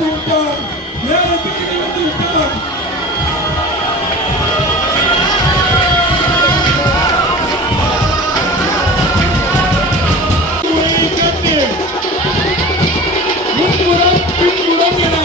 வந்து விட்டார், நேரத்துக்கு வந்து விட்டார். முன்புறம் பின்புறம் என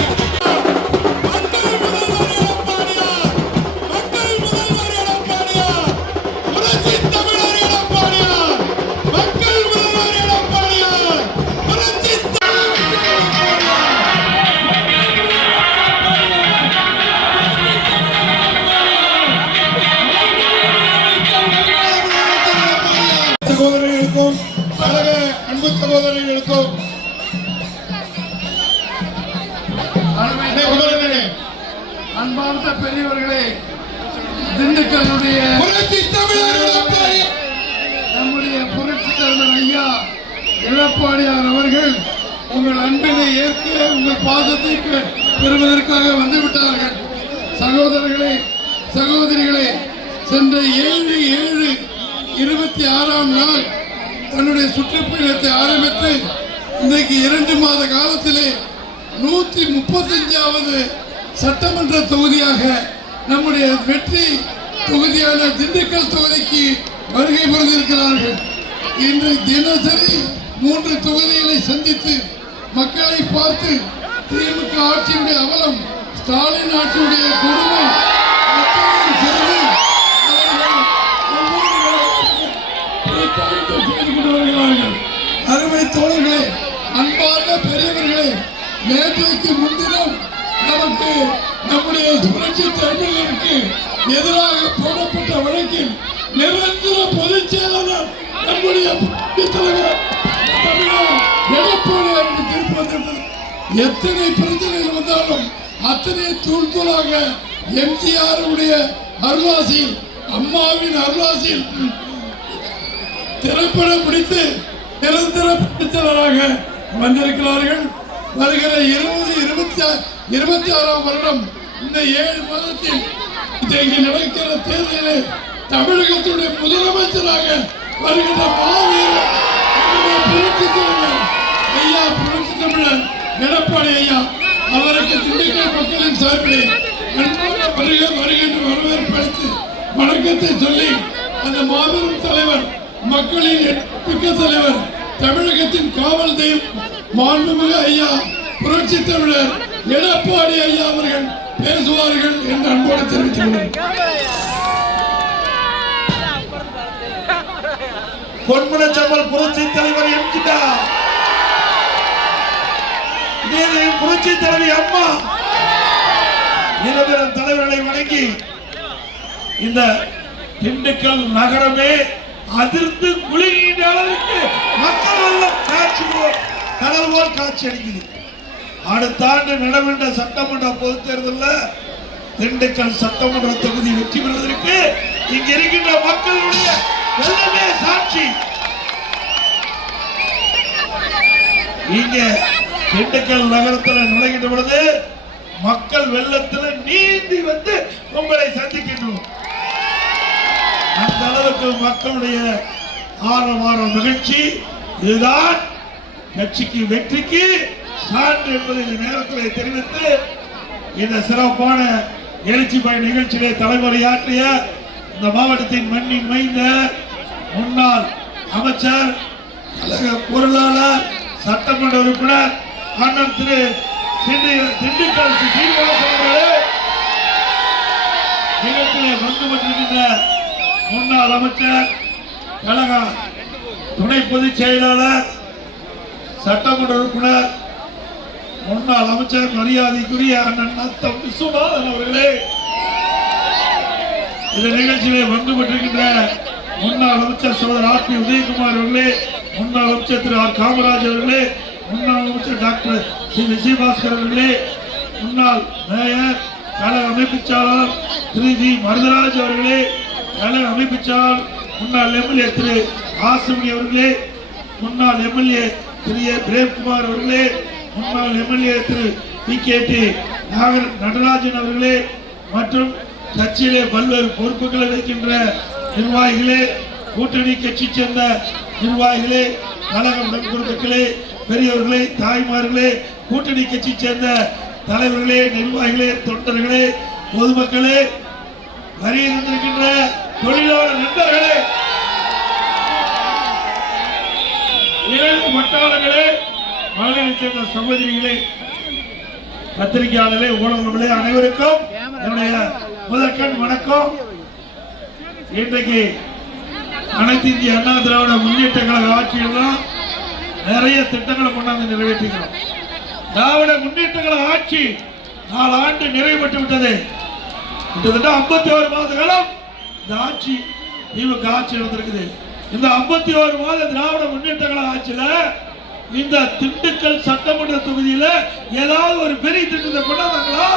சகோதரர்களுக்கும் கழக அன்பு சகோதரர்களுக்கும் அன்பார்ந்த பெரியவர்களே, திண்டுக்கல்லுடைய நம்முடைய புரட்சி தலைவர் ஐயா எடப்பாடியார் அவர்கள் உங்கள் அன்பினை ஏற்க உங்கள் பாதத்தை பெறுவதற்காக வந்துவிட்டார்கள். சகோதரர்களே, சகோதரிகளே, சென்ற 7/7/26 நாள் தன்னுடைய சுற்றுப்பயணத்தை ஆரம்பித்து இன்றைக்கு 2 மாத காலத்திலே 135வது சட்டமன்ற தொகுதியாக நம்முடைய வெற்றி தொகுதியான திண்டுக்கல் தொகுதிக்கு வருகை புரிந்திருக்கிறார்கள். இன்று தினசரி 3 தொகுதிகளை சந்தித்து மக்களை பார்த்து திமுக ஆட்சியுடைய அவலம், ஸ்டாலின் ஆட்சியுடைய கொடுமை செய்து வருகிறார்கள். அருமை தோழர்களே, அன்பார்ந்த பெரியவர்களே, நேற்றைக்கு முன்தினம் நமக்கு நம்முடைய புரட்சி தலைவர்களுக்கு எதிராக போடப்பட்ட வழக்கில் நிரந்தர பொதுச் செயலாளர் நம்முடைய தலைவர் எடப்பாடியார் தீர்ப்பு வந்திருந்தது. எத்தனை பிரச்சனைகள் வந்தாலும் அத்தனை தூள் தூளாக எம்ஜிஆர் அருளாசியில், அம்மாவின் அருளாசியில் திரைப்படம் பிடித்து நிரந்தர பொதுச்செயலாளராக வந்திருக்கிறார்கள். வருகிற 2026 வருடம் இந்த 7 மாதத்தில் இங்கே நடக்கிற தேர்தலில் தமிழகத்துடைய முதலமைச்சராக வருகின்ற மாவீரர் புரட்சி தலைவர் ஐயா, புரட்சி தமிழர் எடப்பாடி ஐயா அவருக்கு திண்டுக்கல் மக்களின் சார்பிலே வருகின்ற வரவேற்பு அளித்து வணக்கத்தை சொல்லி அந்த மாபெரும் தலைவர், மக்களின் மிக்க தலைவர், தமிழகத்தின் காவல் தெய்வம் மாண்புமிகு ஐயா புரட்சி தமிழர் எடப்பாடி ஐயா அவர்கள் பேசுவார்கள் என்று அன்போடு தெரிவித்துள்ளனர். பொன்முனச்சம்பல் புரட்சி தலைவர் என்கிறார். புரட்சி தலைவி அம்மா இருவரும் தலைவர்களை வணங்கி இந்த திண்டுக்கல் நகரமே அதிர்ந்து குலுங்குகின்ற அளவுக்கு மக்கள் வெள்ளம் கடல் போல் காட்சி அளிக்குது. அடுத்த ஆண்டு நடைபெற்ற சட்டமன்ற பொதுத் தேர்தலில் திண்டுக்கல் சட்டமன்ற தொகுதி வெற்றி பெறுவதற்கு இங்க இருக்கின்ற மக்களுடைய வெள்ளமே சாட்சி. இங்க திண்டுக்கல் நகரத்தில் நுழைகின்ற பொழுது மக்கள் வெள்ளத்தில் நீந்தி வந்து உங்களை சந்திக்கின்றோம். அந்த அளவுக்கு மக்களுடைய ஆரவார மகிழ்ச்சி. இதுதான் கட்சிக்கு வெற்றிக்கு சான்று என்பதை இந்த நேரத்தில் தெரிவித்து இந்த சிறப்பான எழுச்சி பயண நிகழ்ச்சியிலே தலைமுறையாற்றிய இந்த மாவட்டத்தின் மண்ணின் மைந்த முன்னாள் அமைச்சர், கழக பொருளாளர், சட்டமன்ற உறுப்பினர் அண்ணன் திரு திண்டுக்கல் சீனிவாசன் அவர்களே, நிகழ்ச்சியிலே பங்கு பெற்றிருக்கின்ற முன்னாள் அமைச்சர், கழக துணை பொதுச் செயலாளர், சட்டமன்ற உறுப்பினர், முன்னாள் அமைச்சர், மரியாதைக்குரிய அண்ணன் நத்தம் விஸ்வநாதன் அவர்களே, இந்த நிகழ்ச்சியிலே பங்கு பெற்றிருக்கின்ற முன்னாள் அமைச்சர் சோதர் ஆர் பி உதயகுமார் அவர்களே, முன்னாள் அமைச்சர் திரு ஆர் காமராஜ் அவர்களே, முன்னாள் அமைச்சர் டாக்டர் சி விஜயபாஸ்கர் அவர்களே, முன்னாள் மேயர், கழக அமைப்புச்சாளர் திரு வி மருதராஜ் அவர்களே, கழக அமைப்புச்சாளர் முன்னாள் எம்எல்ஏ திரு ஆசுமணி அவர்களே, முன்னாள் எம்எல்ஏ திரு ஏ பிரேம்குமார் அவர்களே, முன்னாள் எம்எல்ஏ திரு பி.கே.டி. நடராஜன் அவர்களே மற்றும் கட்சியிலே பல்வேறு பொறுப்புகளை வைக்கின்ற நிர்வாகிகளே, கூட்டணி கட்சி சேர்ந்த நிர்வாகிகளே, கழக உடன்பிறப்புகளே, பெரியவர்களே, தாய்மார்களே, கூட்டணி கட்சி சேர்ந்த தலைவர்களே, நிர்வாகிகளே, தொண்டர்களே, பொதுமக்களே, வருகின்ற தொழிலாளர் நண்பர்களே, இளைஞர் வட்டாளர்களே, மகளிரை சேர்ந்த சகோதரிகளே, பத்திரிகையாளர்களே, ஊடகங்களே, அனைவருக்கும் என்னுடைய முதற்கண் வணக்கம். இன்றைக்கு அனைத்து இந்திய அண்ணா திராவிட முன்னேற்ற கழக ஆட்சியில் தான் நிறைய திட்டங்களை கொண்டாந்து நிறைவேற்றுகிறோம். திராவிட முன்னேற்ற கழக ஆட்சி 4 ஆண்டு நிறைவேற்றி விட்டது. கிட்டத்தட்ட 51 மாத காலம் இந்த ஆட்சி திமுக ஆட்சி நடந்திருக்குது. இந்த 51 மாத திராவிட முன்னேற்ற கழக ஆட்சியில இந்த திண்டுக்கல் சட்டமன்ற தொகுதியில ஏதாவது ஒரு பெரிய திட்டத்தை கொண்டாந்தாங்களா?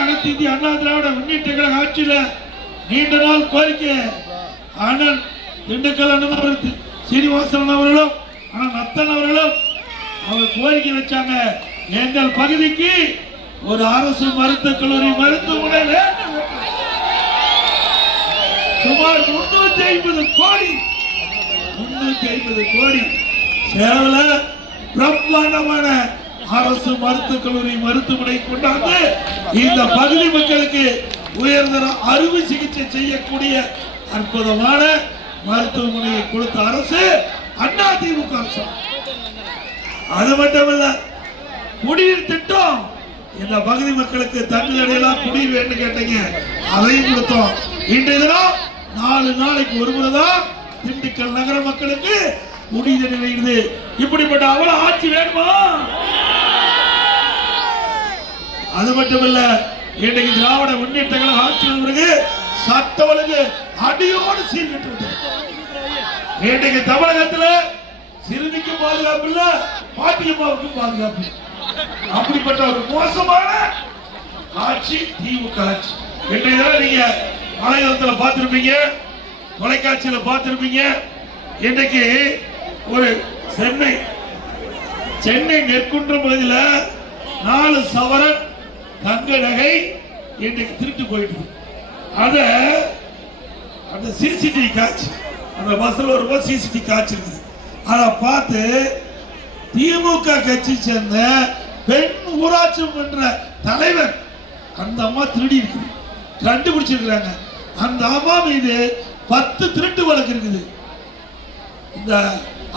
அனைத்து இந்திய அண்ணா திராவிட முன்னேற்ற கழக ஆட்சியில நீண்ட நாள் கோரிக்கை அண்ணன் திண்டுக்கல் அண்ணன் சீனிவாசன் அவர்களும் அண்ணன் நத்தன் அவர்களும் அவர் கோரிக்கை வச்சாங்க, எங்கள் பகுதிக்கு ஒரு அரசு மருத்துவக் கல்லூரி மருத்துவமனை வேண்டும். சுமார் 350 கோடி செலவுல பிரம்மாண்டமான அரசு மருத்துவக் கல்லூரி மருத்துவமனை கொண்டாந்து இந்த பகுதி மக்களுக்கு உயர்தர அறுவை சிகிச்சை செய்யக்கூடிய அற்புதமான மருத்துவமனையை கொடுத்த அரசு அண்ணா திமுக அரசு. அது மட்டுமல்ல, குடிநீர் திட்டம் இந்த பகுதி மக்களுக்கு தங்குதடையெல்லாம் குடிநீர் வேண்டும் கேட்டீங்க, அதையும் கொடுத்தோம். இன்றைய தினம் 4 நாளைக்கு ஒரு முறை தான் திண்டுக்கல் நகர மக்களுக்கு குடிநீர் கிடைக்குது. இப்படிப்பட்ட அவ்வளவு ஆட்சி வேணுமா? அது மட்டுமல்ல, இன்றைக்கு திராவிட முன்னேற்ற கழக ஆட்சியில் பிறகு சட்ட ஒழுங்கு அடியோடு சீர்கட்டு விட்டது. இன்றைக்கு தமிழகத்தில் சிறுமிக்கும் பாதுகாப்பு இல்ல, பாட்டியம்மாவுக்கும் பாதுகாப்பு. அப்படிப்பட்ட ஒரு மோசமான ஆட்சி திமுக ஆட்சி. இன்றைய நீங்க வலைதளத்தில் பார்த்திருப்பீங்க, தொலைக்காட்சியில பார்த்திருப்பீங்க. இன்றைக்கு ஒரு சென்னை நெற்குன்றம் பகுதியில் 4 சவரன் தங்க நகை இன்றைக்கு திருட்டு போயிட்டு, அந்த சிசிடிவி காட்சி, அந்த பஸ்ல ஒரு சிசிடிவி காட்சி இருக்குது. அதை பார்த்து திமுக கட்சி சேர்ந்த பெண் ஊராட்சி மன்ற தலைவர் அந்த அம்மா திருடி இருக்குது, கண்டுபிடிச்சிருக்கிறாங்க. அந்த அம்மா மீது 10 திருட்டு வழக்கு இருக்குது. இந்த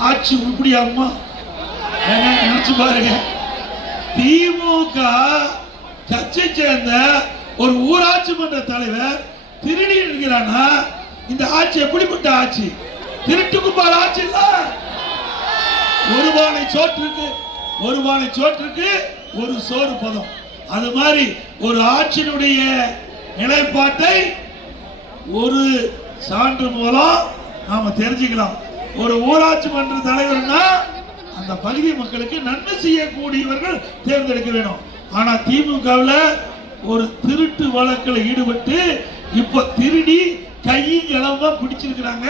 ஆட்சி உருப்படியா அம்மா? நினைச்சு பாருங்க, திமுக கட்சி சேர்ந்த ஒரு ஊராட்சி மன்ற தலைவர் திருடி இருக்கிறானா? இந்த ஆட்சி எப்படிப்பட்ட ஆட்சி? திருட்டு கும்பல் ஆட்சி இல்ல. ஒரு பானை சோற்றுக்கு ஒரு சோறு பதம். அது மாதிரி ஒரு ஆட்சியினுடைய நிலைப்பாட்டை ஒரு சான்று மூலம் நாம தெரிஞ்சுக்கலாம். ஒரு ஊராட்சி மன்ற தலைவர்னா அந்த பகுதி மக்களுக்கு நன்மை செய்யக்கூடியவர்கள் தேர்ந்தெடுக்க வேணும். ஆனா திமுகவில் ஒரு திருட்டு வழக்கில் ஈடுபட்டு இப்ப திருடி கையும் களமா பிடிச்சிருக்கிறாங்க.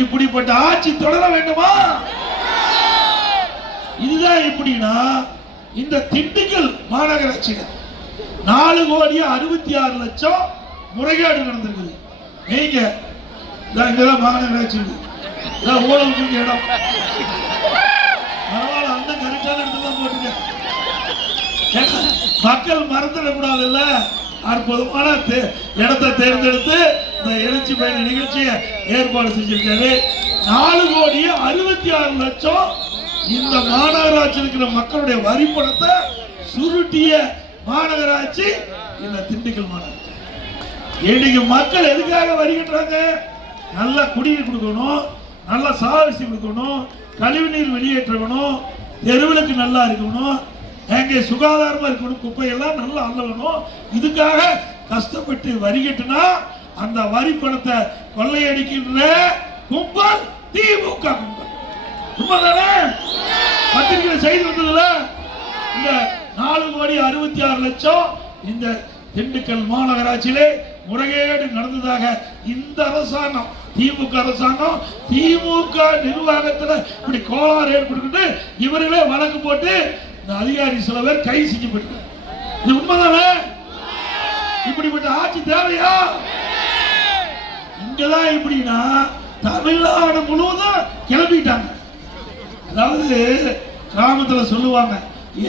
இப்படிப்பட்ட ஆட்சி தொடர வேண்டுமா? இதுதான் எப்படின்னா, இந்த திண்டுக்கல் மாநகராட்சியில 4,66,00,000 முறைகேடு நடந்திருக்குது. நீங்க இங்கதான் மாநகராட்சி ஊழல் இடம், பரவாயில்ல, அந்த கரெக்டான இடத்துல போட்டுங்க. மக்கள் மறந்துடக்கூடாது இல்ல. அற்புதமான இடத்தை தேர்ந்தெடுத்து இந்த எழுச்சி பயண நிகழ்ச்சியை ஏற்பாடு செஞ்சிருக்காரு. 4,66,00,000 இந்த மாநகராட்சி இருக்கிற மக்களுடைய வரி பணத்தை சுருட்டிய மாநகராட்சி இந்த திண்டுக்கல் மாநகராட்சி. இன்னைக்கு மக்கள் எதுக்காக வருகின்றாங்க? நல்ல குடிநீர் கொடுக்கணும், நல்ல சாவிசி கொடுக்கணும், கழிவுநீர் வெளியேற்றணும், தெருவுகளுக்கு நல்லா இருக்கணும், எங்கே சுகாதாரமா இருக்கணும், குப்பையெல்லாம் நல்லா அள்ளணும். இதுக்காக கஷ்டப்பட்டு வரி கட்டினா அந்த வரி பணத்தை கொள்ளையடிக்கின்ற கும்பல் திமுக கும்பல். உண்மைதானே? பத்திரிகை செய்தி வந்ததுல இந்த 4,66,00,000 இந்த திண்டுக்கல் மாநகராட்சியிலே முறைகேடு நடந்ததாக இந்த அரசாங்கம், திமுக அரசாங்கம், திமுக நிர்வாகத்தில் இப்படி கோளாறு ஏற்பட்டு இவர்களே வழக்கு போட்டு இந்த அதிகாரி சில பேர் கை செய்யப்பட்டு. இது உண்மைதானே? இப்படிப்பட்ட ஆட்சி தேவையா? இங்கதான் எப்படின்னா தமிழ்நாடு முழுவதும் கிளம்பிட்டாங்க. அதாவது கிராமத்துல சொல்லுவாங்க,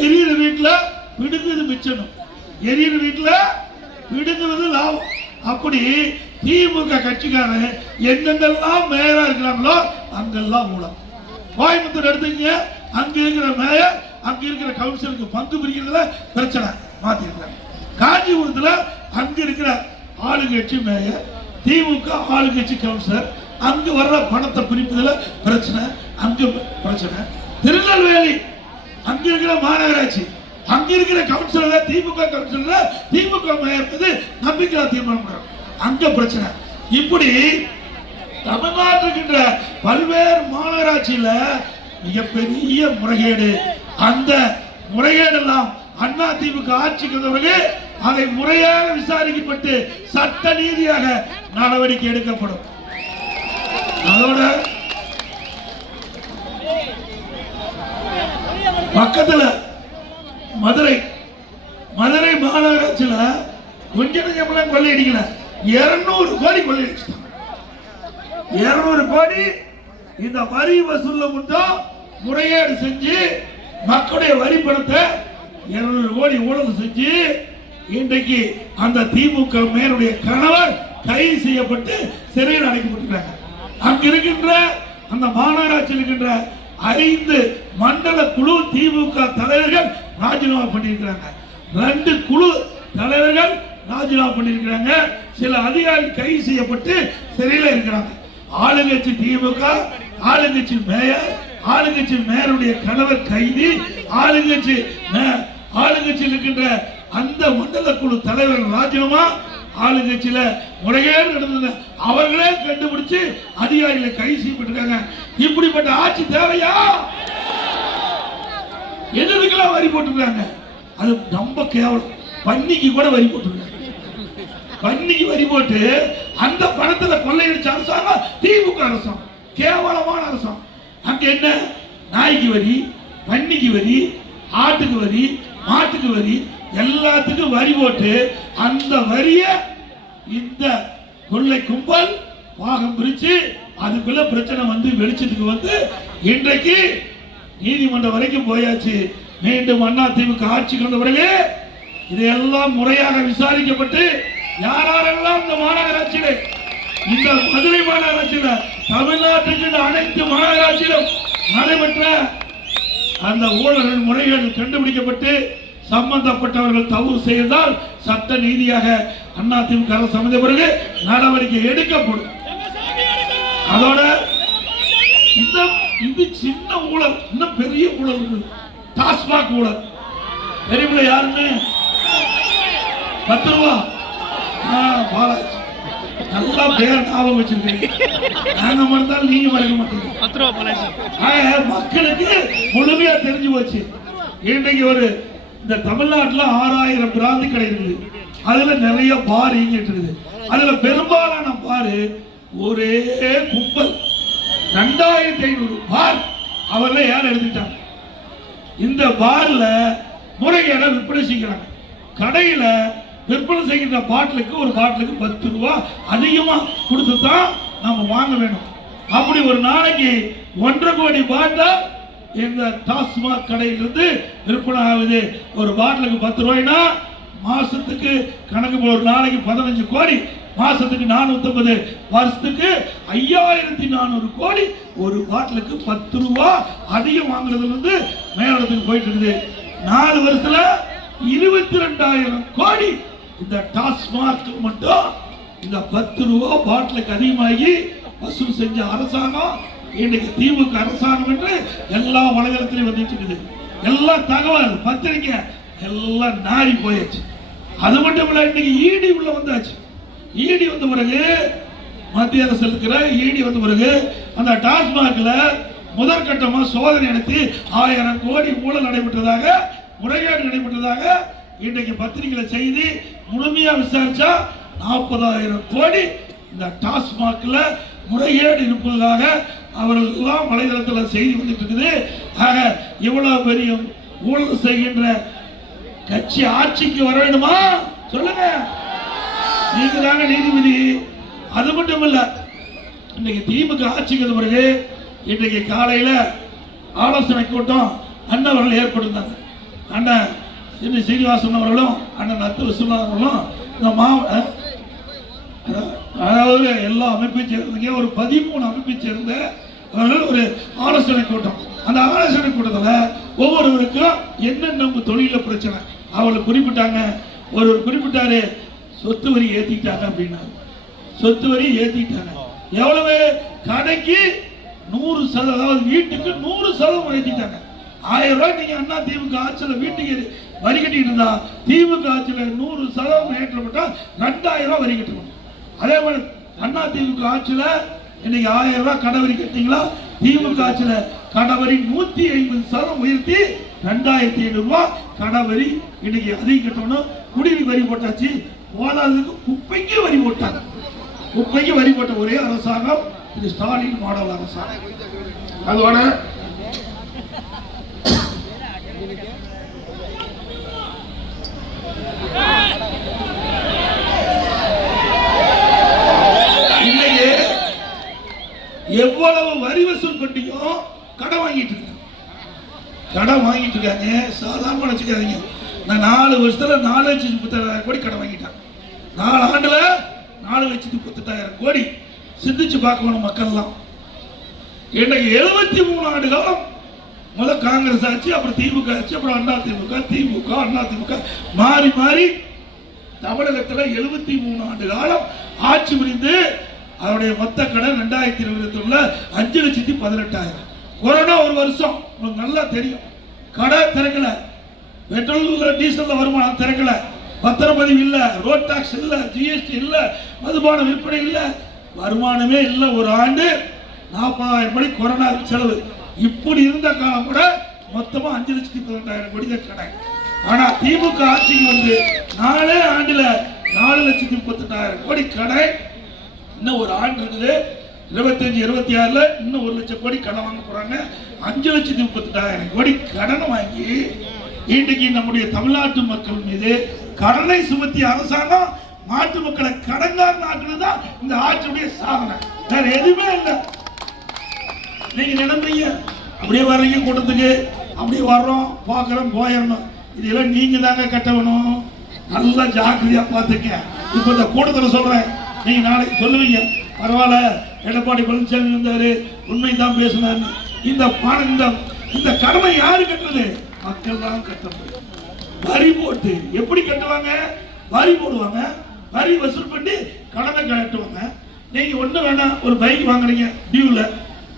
எரியிற வீட்டுல பிடுங்குது மிச்சணும், எரியிற வீட்டுல பிடுங்குவது லாபம். அப்படி திமுக கட்சிக்காரன் எங்கெங்கெல்லாம் மேயரா இருக்கிறாங்களோ அங்கெல்லாம் மூலம். கோயம்புத்தூர் எடுத்துக்கீங்க, அங்க இருக்கிற மேயர் அங்க இருக்கிற கவுன்சிலருக்கு பங்கு பிரிக்கிறதுல பிரச்சனை மாத்திருக்கிறாங்க. காஞ்சிபுரத்துல அங்க இருக்கிற ஆளுங்கட்சி மேயர், திமுக ஆளுங்கட்சி கவுன்சிலர், அங்க வர்ற பணத்தை பிரிப்பதுல பிரச்சனை, அங்க பிரச்சனை. திருநெல்வேலி அங்க இருக்கிற மாநகராட்சி, அங்க இருக்கிற கவுன்சிலர் திமுக கவுன்சிலர், திமுக மேயர் மீது நம்பிக்கை தீர்மானம், அங்க பிரச்சனை. இப்படி தமிழ்நாட்டுக்கின்ற பல்வேறு மாநகராட்சியில மிகப்பெரிய முறைகேடு. அந்த முறைகேடெல்லாம் அண்ணா திமுக ஆட்சிக்கு வந்தவர்களே அதை முறையாக விசாரிக்கப்பட்டு சட்ட ரீதியாக நடவடிக்கை எடுக்கப்படும். அதோட பக்கத்துல மதுரை மாநகராட்சியில கொஞ்சம் நெஞ்சமெல்லாம் கொள்ளையடிக்கல, 200 கோடி கொள்ளையடிச்சிட்டாங்க. 200 கோடி இந்த வரி வசூல்ல மட்டும் முறைகேடு செஞ்சு மக்களுடைய வரி பணத்தை 200 கோடி ஊழல் செஞ்சு இன்றைக்கு அந்த திமுக மேயருடைய கணவர் கைது செய்யப்பட்டு சிறையில் அடைக்கப்பட்டிருக்காங்க. அங்க இருக்கின்ற அந்த மாநகராட்சியில் இருக்கின்ற 5 மண்டல குழு திமுக தலைவர்கள் ராஜினாமா பண்ணியிருக்கிறாங்க. 2 குழு தலைவர்கள் ராஜினாமா பண்ணியிருக்கிறாங்க. சில அதிகாரிகள் கைது செய்யப்பட்டு சிறையில் இருக்கிறாங்க. ஆளுங்கட்சி திமுக, ஆளுங்கட்சி மேயர், ஆளுங்கட்சி மேயருடைய கணவர் கைதி, ஆளுங்கட்சியில் இருக்கின்ற அந்த மண்டல குழு தலைவர்கள் ராஜினாமா, ஆளுங்கட்சியில முறைகேடு நடந்தது அவர்களே கண்டுபிடிச்சு அதிகாரிகளை கைது செய்யப்பட்டிருக்காங்க. இப்படிப்பட்ட ஆட்சி தேவையா? எதுக்கெல்லாம் வரி போட்டுருக்காங்க? அது ரொம்ப கேவலம். பன்னிக்கு கூட வரி போட்டுருக்காங்க. பன்னிக்கு வரி போட்டு அந்த பணத்துல கொள்ளையடிச்ச அரசாங்கம் திமுக அரசாங்கம், கேவலமான அரசாங்கம். அங்க என்ன நாய்க்கு வரி, பன்னிக்கு வரி, ஆட்டுக்கு வரி, மாட்டுக்கு வரி, எல்லாத்துக்கும் வரி போட்டு அந்த வரிய இந்த கொள்ளை கும்பல் பாகம் பிரிச்சு அதுக்குள்ள பிரச்சனை வந்து வெளிச்சத்துக்கு வந்து இன்றைக்கு நீதிமன்றம் வரைக்கும் போயாச்சு. மீண்டும் அண்ணா திமுக ஆட்சிக்கு வந்த பிறகு இதையெல்லாம் முறையாக விசாரிக்கப்பட்டு யாரெல்லாம் இந்த மாநகராட்சியில, இந்த மதுரை மாநகராட்சியில, தமிழ்நாட்டுக்கு அனைத்து மாநகராட்சியிலும் நடைபெற்ற அந்த ஊழல்கள் முறைகேடு கண்டுபிடிக்கப்பட்டு சம்பந்தப்பட்டவர்கள் தவறு செய்தால் சட்ட நீதியாக அண்ணா திமுக அரசு அமைந்த பிறகு நடவடிக்கை எடுக்கப்படும். அதோட இது சின்ன ஊழல், இன்னும் பெரிய ஊழல் டாஸ்மாக் ஊழல். பெரியவங்க யாருன்னு 10 ரூபா பாலாஜி நல்லா பேர் ஞாபகம் வச்சிருக்கீங்க. நாங்க மறந்தாலும் நீங்க மறக்க மாட்டீங்க. 10 ரூபா பாலாஜி மக்களுக்கு முழுமையா தெரிஞ்சு போச்சு. இன்றைக்கு ஒரு இந்த தமிழ்நாட்டில் 6000 பிராந்தி கடை இருக்குது. அதுல நிறைய பார் இயங்கிட்டு இருக்குது. அதுல பெரும்பாலான பாரு ஒரே கும்பல் 2500 பார் அவர்ல யார் எடுத்துட்டாங்க. இந்த பார்ல முறைகேட விற்பனை செய்கிறாங்க. கடையில விற்பனை செய்கின்ற பாட்டிலுக்கு ஒரு பாட்டிலுக்கு 10 ரூபா அதிகமா கொடுத்து தான் நாம வாங்க வேணும். அப்படி ஒரு நாளைக்கு 1.5 கோடி பாட்டில் இந்த டாஸ்மாக் கடையிலிருந்து விற்பனை ஆகுது. ஒரு பாட்டிலுக்கு 10 ரூபாய்னா மாசத்துக்கு கணக்கு போல ஒரு நாளைக்கு 15 கோடி, மாசத்துக்கு 450, வருஷத்துக்கு 5400 கோடி. ஒரு பாட்டிலுக்கு 10 ரூபா அதிகம் வாங்குறதுல இருந்து மேலத்துக்கு போயிட்டு இருக்குது. 4 வருஷத்துல 22,000 கோடி இந்த டாஸ்மாக் மட்டும் இந்த 10 ரூபா பாட்டிலுக்கு அதிகமாகி வசூல் செஞ்ச அரசாங்கம் இன்னைக்கு திமுக அரசாங்கம் என்று எல்லா வலைதளத்திலையும் வந்துட்டு இருக்குது. எல்லா தகவல் பத்திரிக்கை எல்லாம் நாரி போயாச்சு. அது மட்டும் இல்ல, இன்னைக்கு ஈடி உள்ள வந்தாச்சு. ஈடி வந்த பிறகு மத்திய அரசு இருக்கிற ஈடி வந்த பிறகு அந்த டாஸ்மாக்ல முதற்கட்டமா சோதனை நடத்தி 1000 கோடி ஊழல் நடைபெற்றதாக, முறைகேடு நடைபெற்றதாக இன்றைக்கு பத்திரிகையில செய்தி முழுமையா விசாரிச்சா 40,000 கோடி இந்த டாஸ்மாக்ல முறைகேடு இருப்பதாக அவர்கள் எல்லாம் வலைதளத்தில் செய்தி வந்துட்டு இருக்குது. ஆக இவ்வளவு பெரிய ஊழல் செய்கின்ற கட்சி ஆட்சிக்கு வர வேண்டுமா? சொல்லுங்க, நீங்க தாங்க நீதிபதி. அது மட்டும் இல்ல, இன்னைக்கு திமுக ஆட்சிக்கு வந்த பிறகு இன்றைக்கு காலையில ஆலோசனை கூட்டம் அண்ணவர்கள் ஏற்படுத்தாங்க. அண்ணன் சின்ன சீனிவாசன் அவர்களும் அண்ணன் நத்து விஸ்வநாதன் அவர்களும் இந்த அதாவது எல்லா அமைப்பை சேர்ந்தீங்க ஒரு 13 அமைப்பை சேர்ந்த ஒரு ஆலோசனை கூட்டம். அந்த ஆலோசனை கூட்டத்தில் ஒவ்வொருவருக்கும் என்னென்ன தொழில பிரச்சனை அவங்களை குறிப்பிட்டாங்க. ஒருவர் குறிப்பிட்டாரு சொத்து வரி ஏற்றிட்டாங்க அப்படின்னா. சொத்து வரி ஏற்றிட்டாங்க எவ்வளவு? கடைக்கு 100%, அதாவது வீட்டுக்கு 100% ஏற்றிட்டாங்க. 1000 ரூபாய் நீங்க அண்ணா திமுக ஆட்சியில் வீட்டுக்கு வரி கட்டிட்டு இருந்தா திமுக ஆட்சியில் 100% ஏற்றப்பட்டா 2000 ரூபாய் வரி கட்டணும். அதே மாதிரி அண்ணா திமுக ஆட்சியில் இன்னைக்கு 1000 ரூபாய் கடவரி கட்டிங்களா, திமுக ஆட்சியில் கடவரி 150% உயர்த்தி 2500 ரூபாய் கடவரி இன்னைக்கு அதிகம் கட்டணும். குடிநீர் வரி போட்டாச்சு, போதாததுக்கு குப்பைக்கு வரி போட்டாங்க. குப்பைக்கு வரி போட்ட ஒரே அரசாங்கம் இது ஸ்டாலின் மாடல் அரசாங்கம். அதோட இன்னைக்கு எவ்வளவு வரி வசூல் பண்ணியும் கடன் வாங்கிட்டு இருக்காங்க. கடன் வாங்கிட்டு இருக்காங்க. சாதாரண நினைச்சுக்காதீங்க. நான் 4 வருஷத்துல 4,38,000 கோடி கடன் வாங்கிட்டாங்க. 4 ஆண்டுல 4,38,000 கோடி. சிந்திச்சு பார்க்கணும் மக்கள்லாம். இன்னைக்கு 73 ஆண்டு காலம் முதல்ல காங்கிரஸ் ஆச்சு, அப்புறம் திமுக ஆச்சு, அப்புறம் அண்ணா திமுக, திமுக அண்ணா திமுக மாறி மாறி தமிழகத்தில் 73 ஆண்டு காலம் ஆட்சி புரிந்து அவருடைய மொத்த கடன் 2021 5,18,000. கொரோனா ஒரு வருஷம் உங்களுக்கு நல்லா தெரியும். கடை திறக்கல, பெட்ரோல் டீசல் வருமானம் திறக்கல, பத்திரப்பதிவு இல்ல, ரோட் டாக்ஸ் இல்ல, ஜிஎஸ்டி இல்ல, மதுபான விற்பனை இல்ல, வருமானமே இல்ல. ஒரு ஆண்டு 40,000 கோடி கொரோனா செலவு. இப்படி இருந்த காலம் கூட மொத்தமா 5,18,000 கோடி தான் கடை. ஆனா திமுக ஆட்சிக்கு வந்து 4 ஆண்டுல 4,38,000 கோடி கடை. இன்னும் ஒரு ஆண்டு இருக்குது 25-26ல இன்னும் 1 லட்சம் கோடி கடன் வாங்க போறாங்க. 5,38,000 கோடி கடன் வாங்கி இன்றைக்கு நம்முடைய தமிழ்நாட்டு மக்கள் மீது கடனை சுமத்திய அரசாங்கம் நாட்டு மக்களை கடன்காரன் ஆக்குனதுதான் இந்த ஆட்சியுடைய சாதனை. வேற எதுவுமே இல்லை. நீங்க நினைப்பீங்க அப்படியே வர்றீங்க கூட்டத்துக்கு, அப்படியே வர்றோம் பார்க்கறோம் போயிடணும். இதெல்லாம் நீங்க தாங்க கட்டணும். நல்லா ஜாக்கிரதையா பார்த்துக்க. இப்ப இந்த கூட்டத்தில் சொல்றேன், நீங்க நாளைக்கு சொல்லுவீங்க பரவாயில்ல எடப்பாடி பழனிசாமி வந்தாரு உண்மைதான் பேசினாரு. இந்த பணம் இந்த கடமை யாரு கட்டுறது? மக்கள் தான் கட்டணும். வரி போட்டு எப்படி கட்டுவாங்க? வரி போடுவாங்க, வரி வசூல் பண்ணி கடனை கட்டுவாங்க. நீங்க ஒண்ணு வேணாம், ஒரு பைக் வாங்குறீங்க டியூல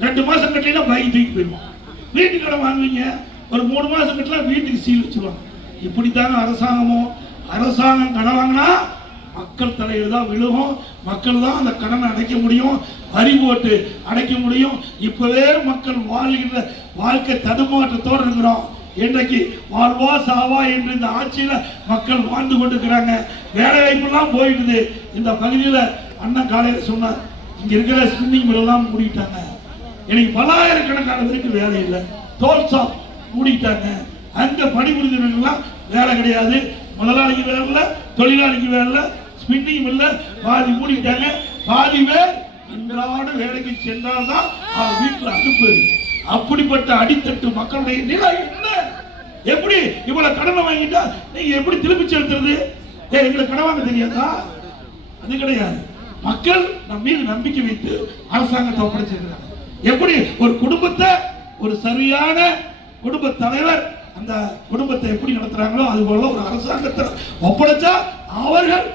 2 மாசம் கட்டலைன்னா பைக் தூக்கி போயிடுவோம். வீட்டுக்கு கடன் வாங்குவீங்க, ஒரு 3 மாசம் கட்டலாம் வீட்டுக்கு சீல் வச்சிருவாங்க. இப்படித்தாங்க அரசாங்கமும். அரசாங்கம் கடன் வாங்கினா மக்கள் தலையில் தான் விழுகும். மக்கள் தான் அந்த கடனை அடைக்க முடியும், வரி போட்டு அடைக்க முடியும். இப்பவே மக்கள் வாழ்கின்ற வாழ்க்கை தடுமாற்றத்தோடு இருக்கிறோம். இன்றைக்கு வாழ்வா சாவா என்று இந்த ஆட்சியில மக்கள் வாழ்ந்து கொண்டிருக்கிறாங்க. வேலை வாய்ப்புலாம் போயிடுது. இந்த பகுதியில் அண்ணன் காலையில் சொன்னார், இங்க இருக்கிற ஸ்பின்னிங் மில்லாம் மூடிட்டாங்க. எனக்கு பல்லாயிரக்கணக்கான பேருக்கு வேலை இல்லை. தோல் ஷாப் மூடிட்டாங்க. அங்க பணிபுரிந்தவர்கள்லாம் வேலை கிடையாது. முதலாளிக்கு வேலை இல்லை, தொழிலாளிக்கு வேலை இல்லை, ஸ்பின்னிங் மில்ல பாதி மூடிட்டாங்க. பாதி பேர் அன்றாட வேலைக்கு சென்றால்தான் அவர் வீட்டில் அனுப்பு. அப்படிப்பட்ட அடித்தட்டு மக்களுடைய நிலை என்ன? எப்படி இவ்வளவு கடனை வாங்கிட்டா நீங்க எப்படி திருப்பி செலுத்துறது? எங்களுக்கு கடன் வாங்க தெரியாதா? அது கிடையாது. மக்கள் நம் மீது நம்பிக்கை வைத்து அரசாங்கத்தை ஒப்படைச்சிருக்கிறாங்க. எப்படி ஒரு குடும்பத்தை ஒரு சரியான குடும்ப தலைவர் அந்த குடும்பத்தை எப்படி நடத்துறாங்களோ அது போல ஒரு அரசாங்கத்தை ஒப்படைச்சா அவர்கள்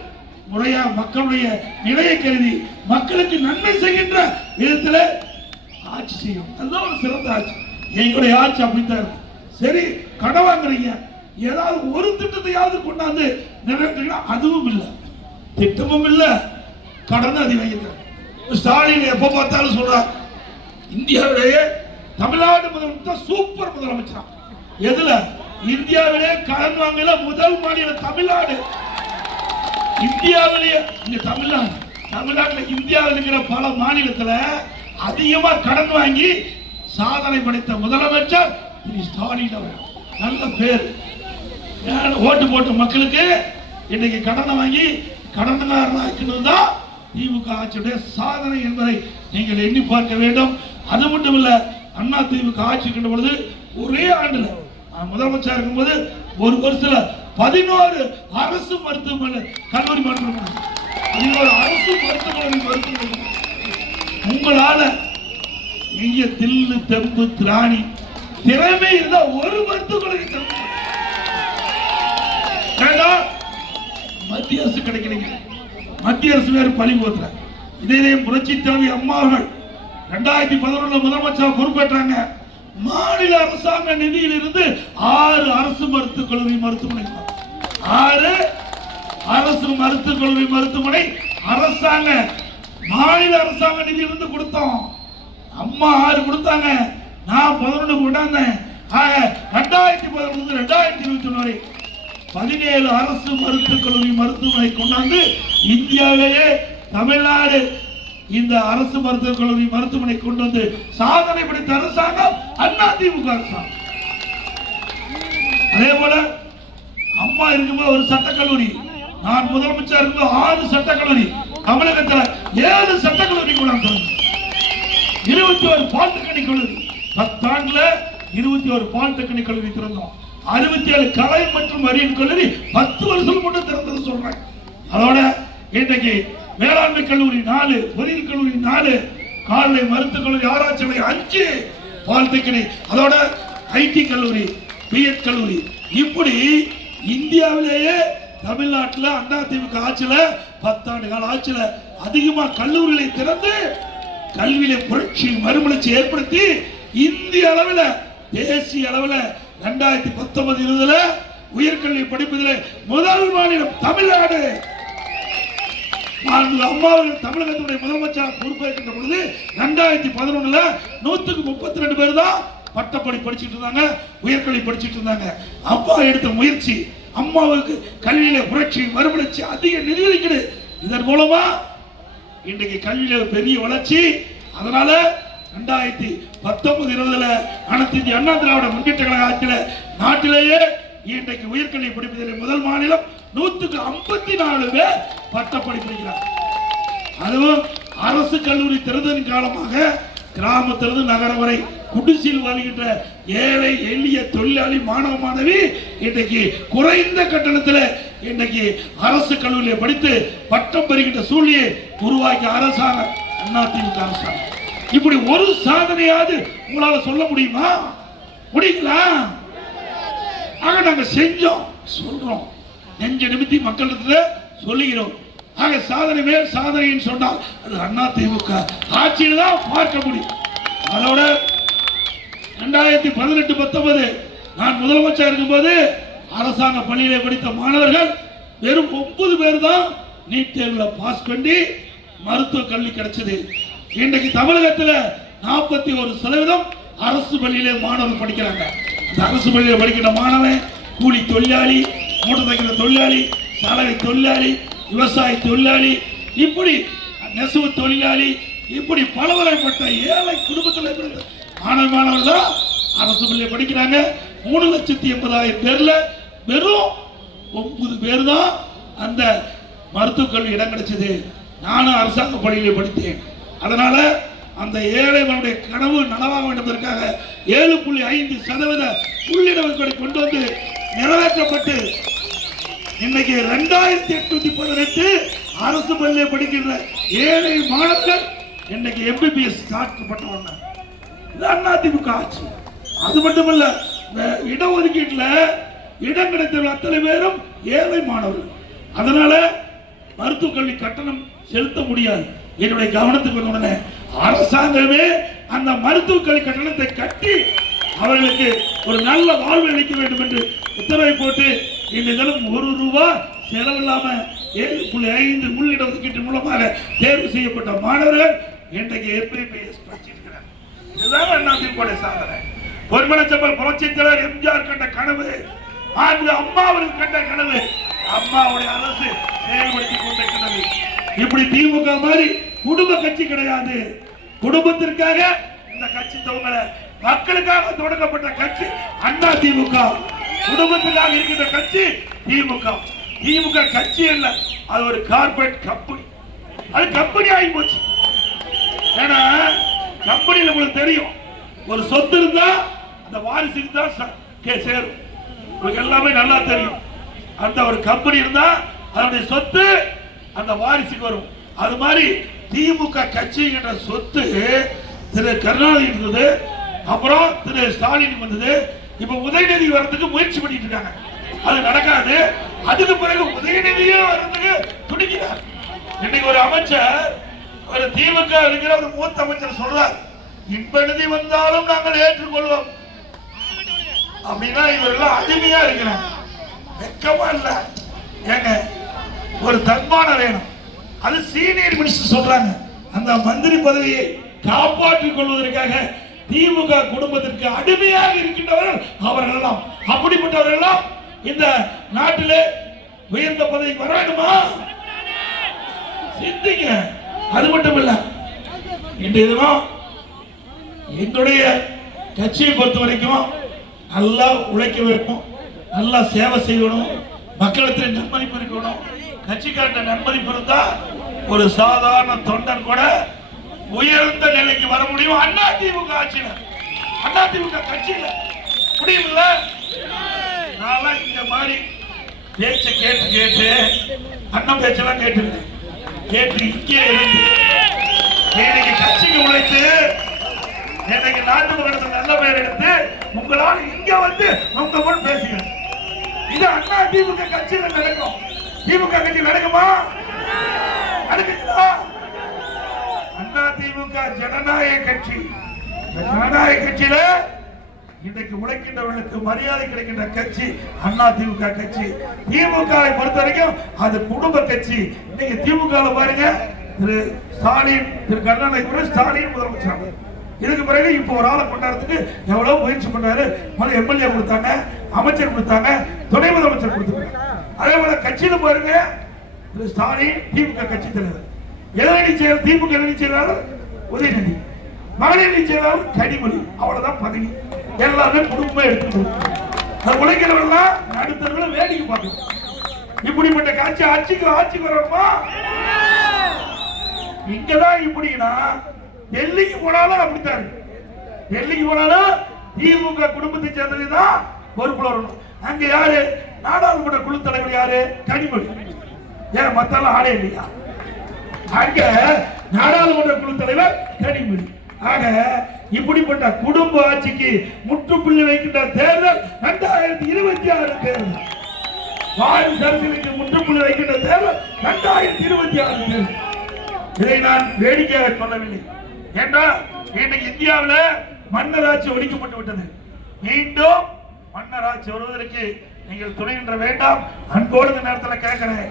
முறையா மக்களுடைய நிலையை கருதி மக்களுக்கு நன்மை செய்கின்ற விதத்தில் ஆட்சி செய்யும். அதுதான் ஒரு சிறந்த ஆட்சி. எங்களுடைய ஆட்சி அப்படித்தான் இருக்கும். சரி, கடன் வாங்குறீங்க, ஏதாவது ஒரு திட்டத்தையாவது கொண்டாந்து நிறைவேற்றீங்கன்னா அதுவும் இல்லை, திட்டமும் இல்லை, கடன் அதிகம். ஸ்டாலின் எப்ப பார்த்தாலும் சொல்றார், இந்தியாவிலேயே தமிழ்நாடு முதலமைச்சர் சூப்பர் முதலமைச்சர். எதுல? இந்தியாவிலே கடன் வாங்கல முதல் மாநிலம் தமிழ்நாடு. இந்தியாவிலேயே இங்க தமிழ்நாட்டில் இந்தியாவில் இருக்கிற பல மாநிலத்தில் அதிகமா கடன் வாங்கி சாதனை படைத்த முதலமைச்சர் திரு ஸ்டாலின் அவர். நல்ல பேர். ஓட்டு போட்ட மக்களுக்கு இன்னைக்கு கடனை வாங்கி கடன்காரனாக்கினதுதான் திமுக ஆட்சியுடைய சாதனை என்பதை நீங்கள் எண்ணி பார்க்க வேண்டும். அது மட்டும் இல்ல, அண்ணா திமுக ஆட்சி இருக்கின்ற பொழுது ஒரே ஆண்டுல முதலமைச்சர் இருக்கும்போது ஒரு வருஷத்துல 11 அரசு மருத்துவமனை கல்லூரி மருத்துவமனை, 11 அரசு மருத்துவமனை. உங்களால எங்க தில்லு தெம்பு திராணி திறமை இருந்தா ஒரு மருத்துவமனை மத்திய அரசு கிடைக்கிறீங்க. மத்திய அரசு வேறு பழி போதுற. இதே புரட்சி தலைவி அம்மா அவர்கள் 2011 முதலமைச்சர் பொறுப்பேற்றாங்க. மாநில அரசாங்க நிதியில் இருந்து 6 அரசு மருத்துவக் கல்லூரி மருத்துவமனை, 6 அரசு மருத்துவக் கல்லூரி மருத்துவமனை அரசாங்க மாநில அரசாங்க நிதியில் இருந்து கொடுத்தோம். அம்மா 6 கொடுத்தாங்க, நான் 11 கொண்டாந்தேன். 2011 2021 வரை 17 அரசு மருத்துவக் கல்லூரி மருத்துவமனை கொண்டாந்து இந்தியாவிலேயே தமிழ்நாடு இந்த அரசு மருத்துவக் கல்லூரி மருத்துவமனை கொண்டு வந்து சாதனை படைத்த அரசாங்கம் அதிமுக அரசாங்கம். அதே போல அம்மா இருக்கும்போது ஒரு சட்டக்கல்லூரி, நான் முதலமைச்சர் இருக்கும்போது 6 சட்டக்கல்லூரி, தமிழகத்தில் 7 சட்டக்கல்லூரி கொண்டாந்து 21 பாலிடெக்னிக் கல்லூரி, 10 ஆண்டுல 21 பாலிடெக்னிக் கல்லூரி திறந்தோம். 67 கலை மற்றும் அறிவியல் கல்லூரி 10 வருஷம் கொண்டு திறந்தது சொல்றேன். அதோட இன்றைக்கு வேளாண்மை கல்லூரி 4, பொறியியல் கல்லூரி 4, கால்நடை மருத்துவக் கல்லூரி ஆராய்ச்சி 5 பாலிடெக்னிக், அதோட ஐடி கல்லூரி, பிஎட் கல்லூரி. இப்படி இந்தியாவிலேயே தமிழ்நாட்டில் அதிமுக ஆட்சியில 10 ஆண்டு கால ஆட்சியில அதிகமா கல்லூரிகளை திறந்து கல்வியில புரட்சி மறுமலர்ச்சி ஏற்படுத்தி இந்திய அளவில் தேசிய அளவில் 2019-20 உயர்கல்வி படிப்பதில் முதல் மாநிலம் தமிழ்நாடு. அம்மாவர்கள் தமிழகத்துடைய முதலமைச்சர் பொறுப்பேற்கின்ற பொழுது 2011 132 பேர் தான் பட்டப்படி படிச்சுட்டு இருந்தாங்க, உயர்கல்வி படிச்சுட்டு இருந்தாங்க. அப்பா எடுத்த முயற்சி, அம்மாவுக்கு கல்வியில புரட்சி மறுமலர்ச்சி அதிக நிதி ஒதுக்கீடு, இதன் மூலமா இன்றைக்கு கல்வியில பெரிய வளர்ச்சி. அதனால 2019-20 அனைத்து இந்திய அண்ணா திராவிட முன்னேற்ற கழக ஆட்சியில் நாட்டிலேயே இன்றைக்கு உயர்கல்வி படிப்பதில் முதல் மாநிலம் 154 பேர் பட்டப்படி படிக்கிறார். அதுவும் அரசு கல்லூரி திறந்ததன் காலமாக கிராமத்திலிருந்து நகரம் வரை குடிசையில் வாழ்கின்ற ஏழை எளிய தொழிலாளி மாணவ மாணவி இன்றைக்கு குறைந்த கட்டணத்தில் இன்றைக்கு அரசு கல்லூரியில் படித்து பட்டம் பெறுகின்ற சூழ்நிலையை உருவாக்கிய அரசாங்கம் அதிமுக அரசாங்கம். இப்படி ஒரு சாதனையாவது உங்களால சொல்ல முடியுமா? முடியுங்களா? ஆக நாங்க செஞ்சோம், சொல்றோம், நெஞ்ச நிமித்தி மக்களிடத்துல சொல்லுகிறோம். ஆக சாதனை மேல் சாதனைன்னு சொன்னால் அது அதிமுக ஆட்சியில் தான் பார்க்க முடியும். அதோட 2018-19 நான் முதலமைச்சர் இருக்கும்போது அரசாங்க பள்ளியிலே படித்த மாணவர்கள் வெறும் 9 பேர் தான் நீட் தேர்வில் பாஸ் பண்ணி மருத்துவ கல்வி கிடைச்சது. இன்றைக்கு தமிழகத்தில் 41% அரசு பள்ளியிலே மாணவர்கள் படிக்கிறாங்க. அந்த அரசு பள்ளியில் படிக்கிற மாணவன் கூலி தொழிலாளி, மோட்டார் சைக்கிள் தொழிலாளி, சாலை தொழிலாளி, விவசாய தொழிலாளி, இப்படி நெசவு தொழிலாளி, இப்படி பலவரைப்பட்ட ஏழை குடும்பத்தில் இருக்கிற மாணவர்கள் தான் அரசு பள்ளியில் படிக்கிறாங்க. 3,80,000 பேர்ல வெறும் 9 பேர் தான் அந்த மருத்துவக் கல்வி இடம் கிடைச்சது. நானும் அரசாங்க பள்ளியிலே படித்தேன். அதனால அந்த ஏழைகளுடைய கனவு நனவாக வேண்டும் என்பதற்காக 7.5% உள்ளிடஒதுக்கீடு கொண்டு வந்து நிறைவேற்றப்பட்டு இன்னைக்கு 2818 அரசு பள்ளியில் படிக்கின்ற ஏழை மாணவர்கள் இன்னைக்கு MBBS ஸ்டார்ட் அதிமுக ஆட்சி. அது மட்டுமல்ல, இடஒதுக்கீட்டுல இடம் கிடைத்த அத்தனை பேரும் ஏழை மாணவர்கள். அதனால மருத்துவக் கல்வி கட்டணம் செலுத்த முடியாது. என்னுடைய கவனத்துக்கு வந்த உடனே அரசாங்கமே அந்த மருத்துவக் கல்வி கட்டணத்தை கட்டி அவர்களுக்கு ஒரு நல்ல வாழ்வு அளிக்க வேண்டும் என்று உத்தரவை போட்டு இந்த தினம் ₹1 செலவில்லாம 7.5 உள்ளிடஒதுக்கீட்டு மூலமாக தேர்வு செய்யப்பட்ட மாணவர்கள் இன்றைக்கு MBBS படிச்சிருக்கிறார். இதுதான் அதிமுக சாதனை. பொன்மனச்செம்மல் புரட்சித் தலைவர் எம்ஜிஆர் கண்ட கனவு, அம்மா அவர்கள் கண்ட கனவு, அம்மாவுடைய அரசு செயல்படுத்தி கொண்ட கனவு. இப்படி திமுக மாதிரி குடும்ப கட்சி கிடையாது. குடும்பத்திற்காக இந்த கட்சி துவங்கல, மக்களுக்காக தொடங்கப்பட்ட கட்சி அதிமுக. குடும்பத்துக்காக இருக்கின்ற கட்சி திமுக. திமுக கட்சி அல்ல, அது ஒரு கார்பரேட் கம்பெனி. அது கம்பெனி ஆகி போச்சு. ஏன்னா கம்பெனியில் உங்களுக்கு தெரியும், ஒரு சொத்து இருந்தா அந்த வாரிசுக்கு தான் சேரும். உங்களுக்கு எல்லாமே நல்லா தெரியும். அந்த ஒரு கம்பெனி இருந்தா அதனுடைய சொத்து அந்த வாரிசுக்கு வரும். அது மாதிரி திமுக கட்சி என்ற சொத்து திரு கருணாநிதி இருந்தது, அப்புறம் திரு ஸ்டாலின் வந்தது. இப்ப உதயநிதி வர்றதுக்கு முயற்சி பண்ணிட்டு இருக்காங்க. அது நடக்காது. அதுக்கு பிறகு உதயநிதியே வர்றதுக்கு துடிக்கிறார். இன்னைக்கு ஒரு அமைச்சர், ஒரு திமுக இருக்கிற ஒரு மூத்த அமைச்சர் சொல்றார், இன்ப நிதி வந்தாலும் நாங்கள் ஏற்றுக்கொள்வோம் அப்படின்னா இவர்கள் அடிமையா இருக்கிறாங்க. வெக்கமா இல்ல ஏங்க? ஒரு தன்மானம் வேணும். அது சீனியர் மினிஸ்டர் சொல்றாங்க. அந்த மந்திரி பதவியை காப்பாற்றிக் கொள்வதற்காக திமுக குடும்பத்திற்கு அடிமையாக இருக்கின்றவர்கள் அவர்கள் எல்லாம். அப்படிப்பட்டவர்கள் எல்லாம் இந்த நாட்டிலே உயர்ந்த பதவிக்கு வர வேண்டுமா? சிந்திங்க. அது மட்டும் இல்ல, இன்றைய தினம் எங்களுடைய கட்சியை பொறுத்த வரைக்கும் நல்லா உழைக்க வேண்டும், நல்லா சேவை செய்யணும், மக்களிடத்தில் நன்மதிப்பு இருக்கணும். கட்சிக்காரட்ட நன்மதிப்பு இருந்தா ஒரு சாதாரண தொண்டன் கூட உயர்ந்த நிலைக்கு வர முடியும். அதிமுக ஆட்சியில, அதிமுக கட்சியில முடியுமில்ல. நான் இந்த மாதிரி பேச்ச கேட்டு கேட்டு அண்ணன் பேச்செல்லாம் கேட்டு கேட்டு இங்கே இருந்து இன்னைக்கு கட்சிக்கு உழைத்து இன்னைக்கு நாட்டு மக்களுக்கு நல்ல பெயர் எடுத்து உங்களால் இங்க வந்து உங்க முன் பேசுங்க. இது அண்ணா திமுக கட்சியில நடக்கும். திமுக கட்சி நடக்குமா? நடக்குதா? அண்ணா திமுக ஜனநாயக கட்சி. ஜனநாயக கட்சியில இன்றைக்கு உழைக்கின்றவர்களுக்கு மரியாதை கிடைக்கின்ற கட்சி அண்ணா திமுக கட்சி. திமுகவை பொறுத்த வரைக்கும் அது குடும்ப கட்சி. இன்னைக்கு திமுக பாருங்க, திரு ஸ்டாலின், திரு கருணாநிதி, ஸ்டாலின் முதலமைச்சர். இதுக்கு பிறகு இப்போ ஒரு ஆளை கொண்டாடுறதுக்கு எவ்வளவு முயற்சி பண்ணாரு. முதல்ல எம்எல்ஏ கொடுத்தாங்க, அமைச்சர் கொடுத்தாங்க, துணை முதலமைச்சர் கொடுத்தாங்க. அதே போல கட்சியில பாருங்க, திரு ஸ்டாலின் திமுக கட்சி தலைவர், இளநிலை செயலர் திமுக இளநிலை செயலாளர் உதயநிதி, மகளிர் செயலாளர் கனிமொழி. அவ்வளவுதான் பதவி. எல்லாமே குடும்பமா எடுத்துட்டு உழைக்கிறவர்கள்லாம் நடுத்தர்கள் வேடிக்கை பார்க்கணும். இப்படிப்பட்ட காட்சி ஆட்சிக்கு வரணுமா? இங்கதான் இப்படின்னா டெல்லிக்கு போனாலும் அப்படித்தான். டெல்லிக்கு போனாலும் திமுக குடும்பத்தை சேர்ந்ததுதான் பொறுப்புல வரணும். அங்க யாரு நாடாளுமன்ற குழு தலைவர்? யாரு? கனிமொழி. ஏன் மத்தெல்லாம் ஆளே இல்லையா? அங்க நாடாளுமன்ற குழு தலைவர் கனிமொழி. ஆக இப்படிப்பட்ட குடும்ப ஆட்சிக்கு முற்றுப்புள்ளி வைக்கின்ற தேர்தல் 2026 தேர்தல். வாரிசு அரசியலுக்கு முற்றுப்புள்ளி வைக்கின்ற தேர்தல் 2026 தேர்தல். இதை நான் வேடிக்கையாக சொல்லவில்லை. என்றால் இன்னைக்கு இந்தியாவில் மன்னர் ஆட்சி ஒழிக்கப்பட்டு விட்டது. மீண்டும் மன்னர் ஆட்சி வருவதற்கு நீங்கள் துணைகின்ற வேண்டாம். அன்போடு இந்த நேரத்தில் கேட்கிறேன்.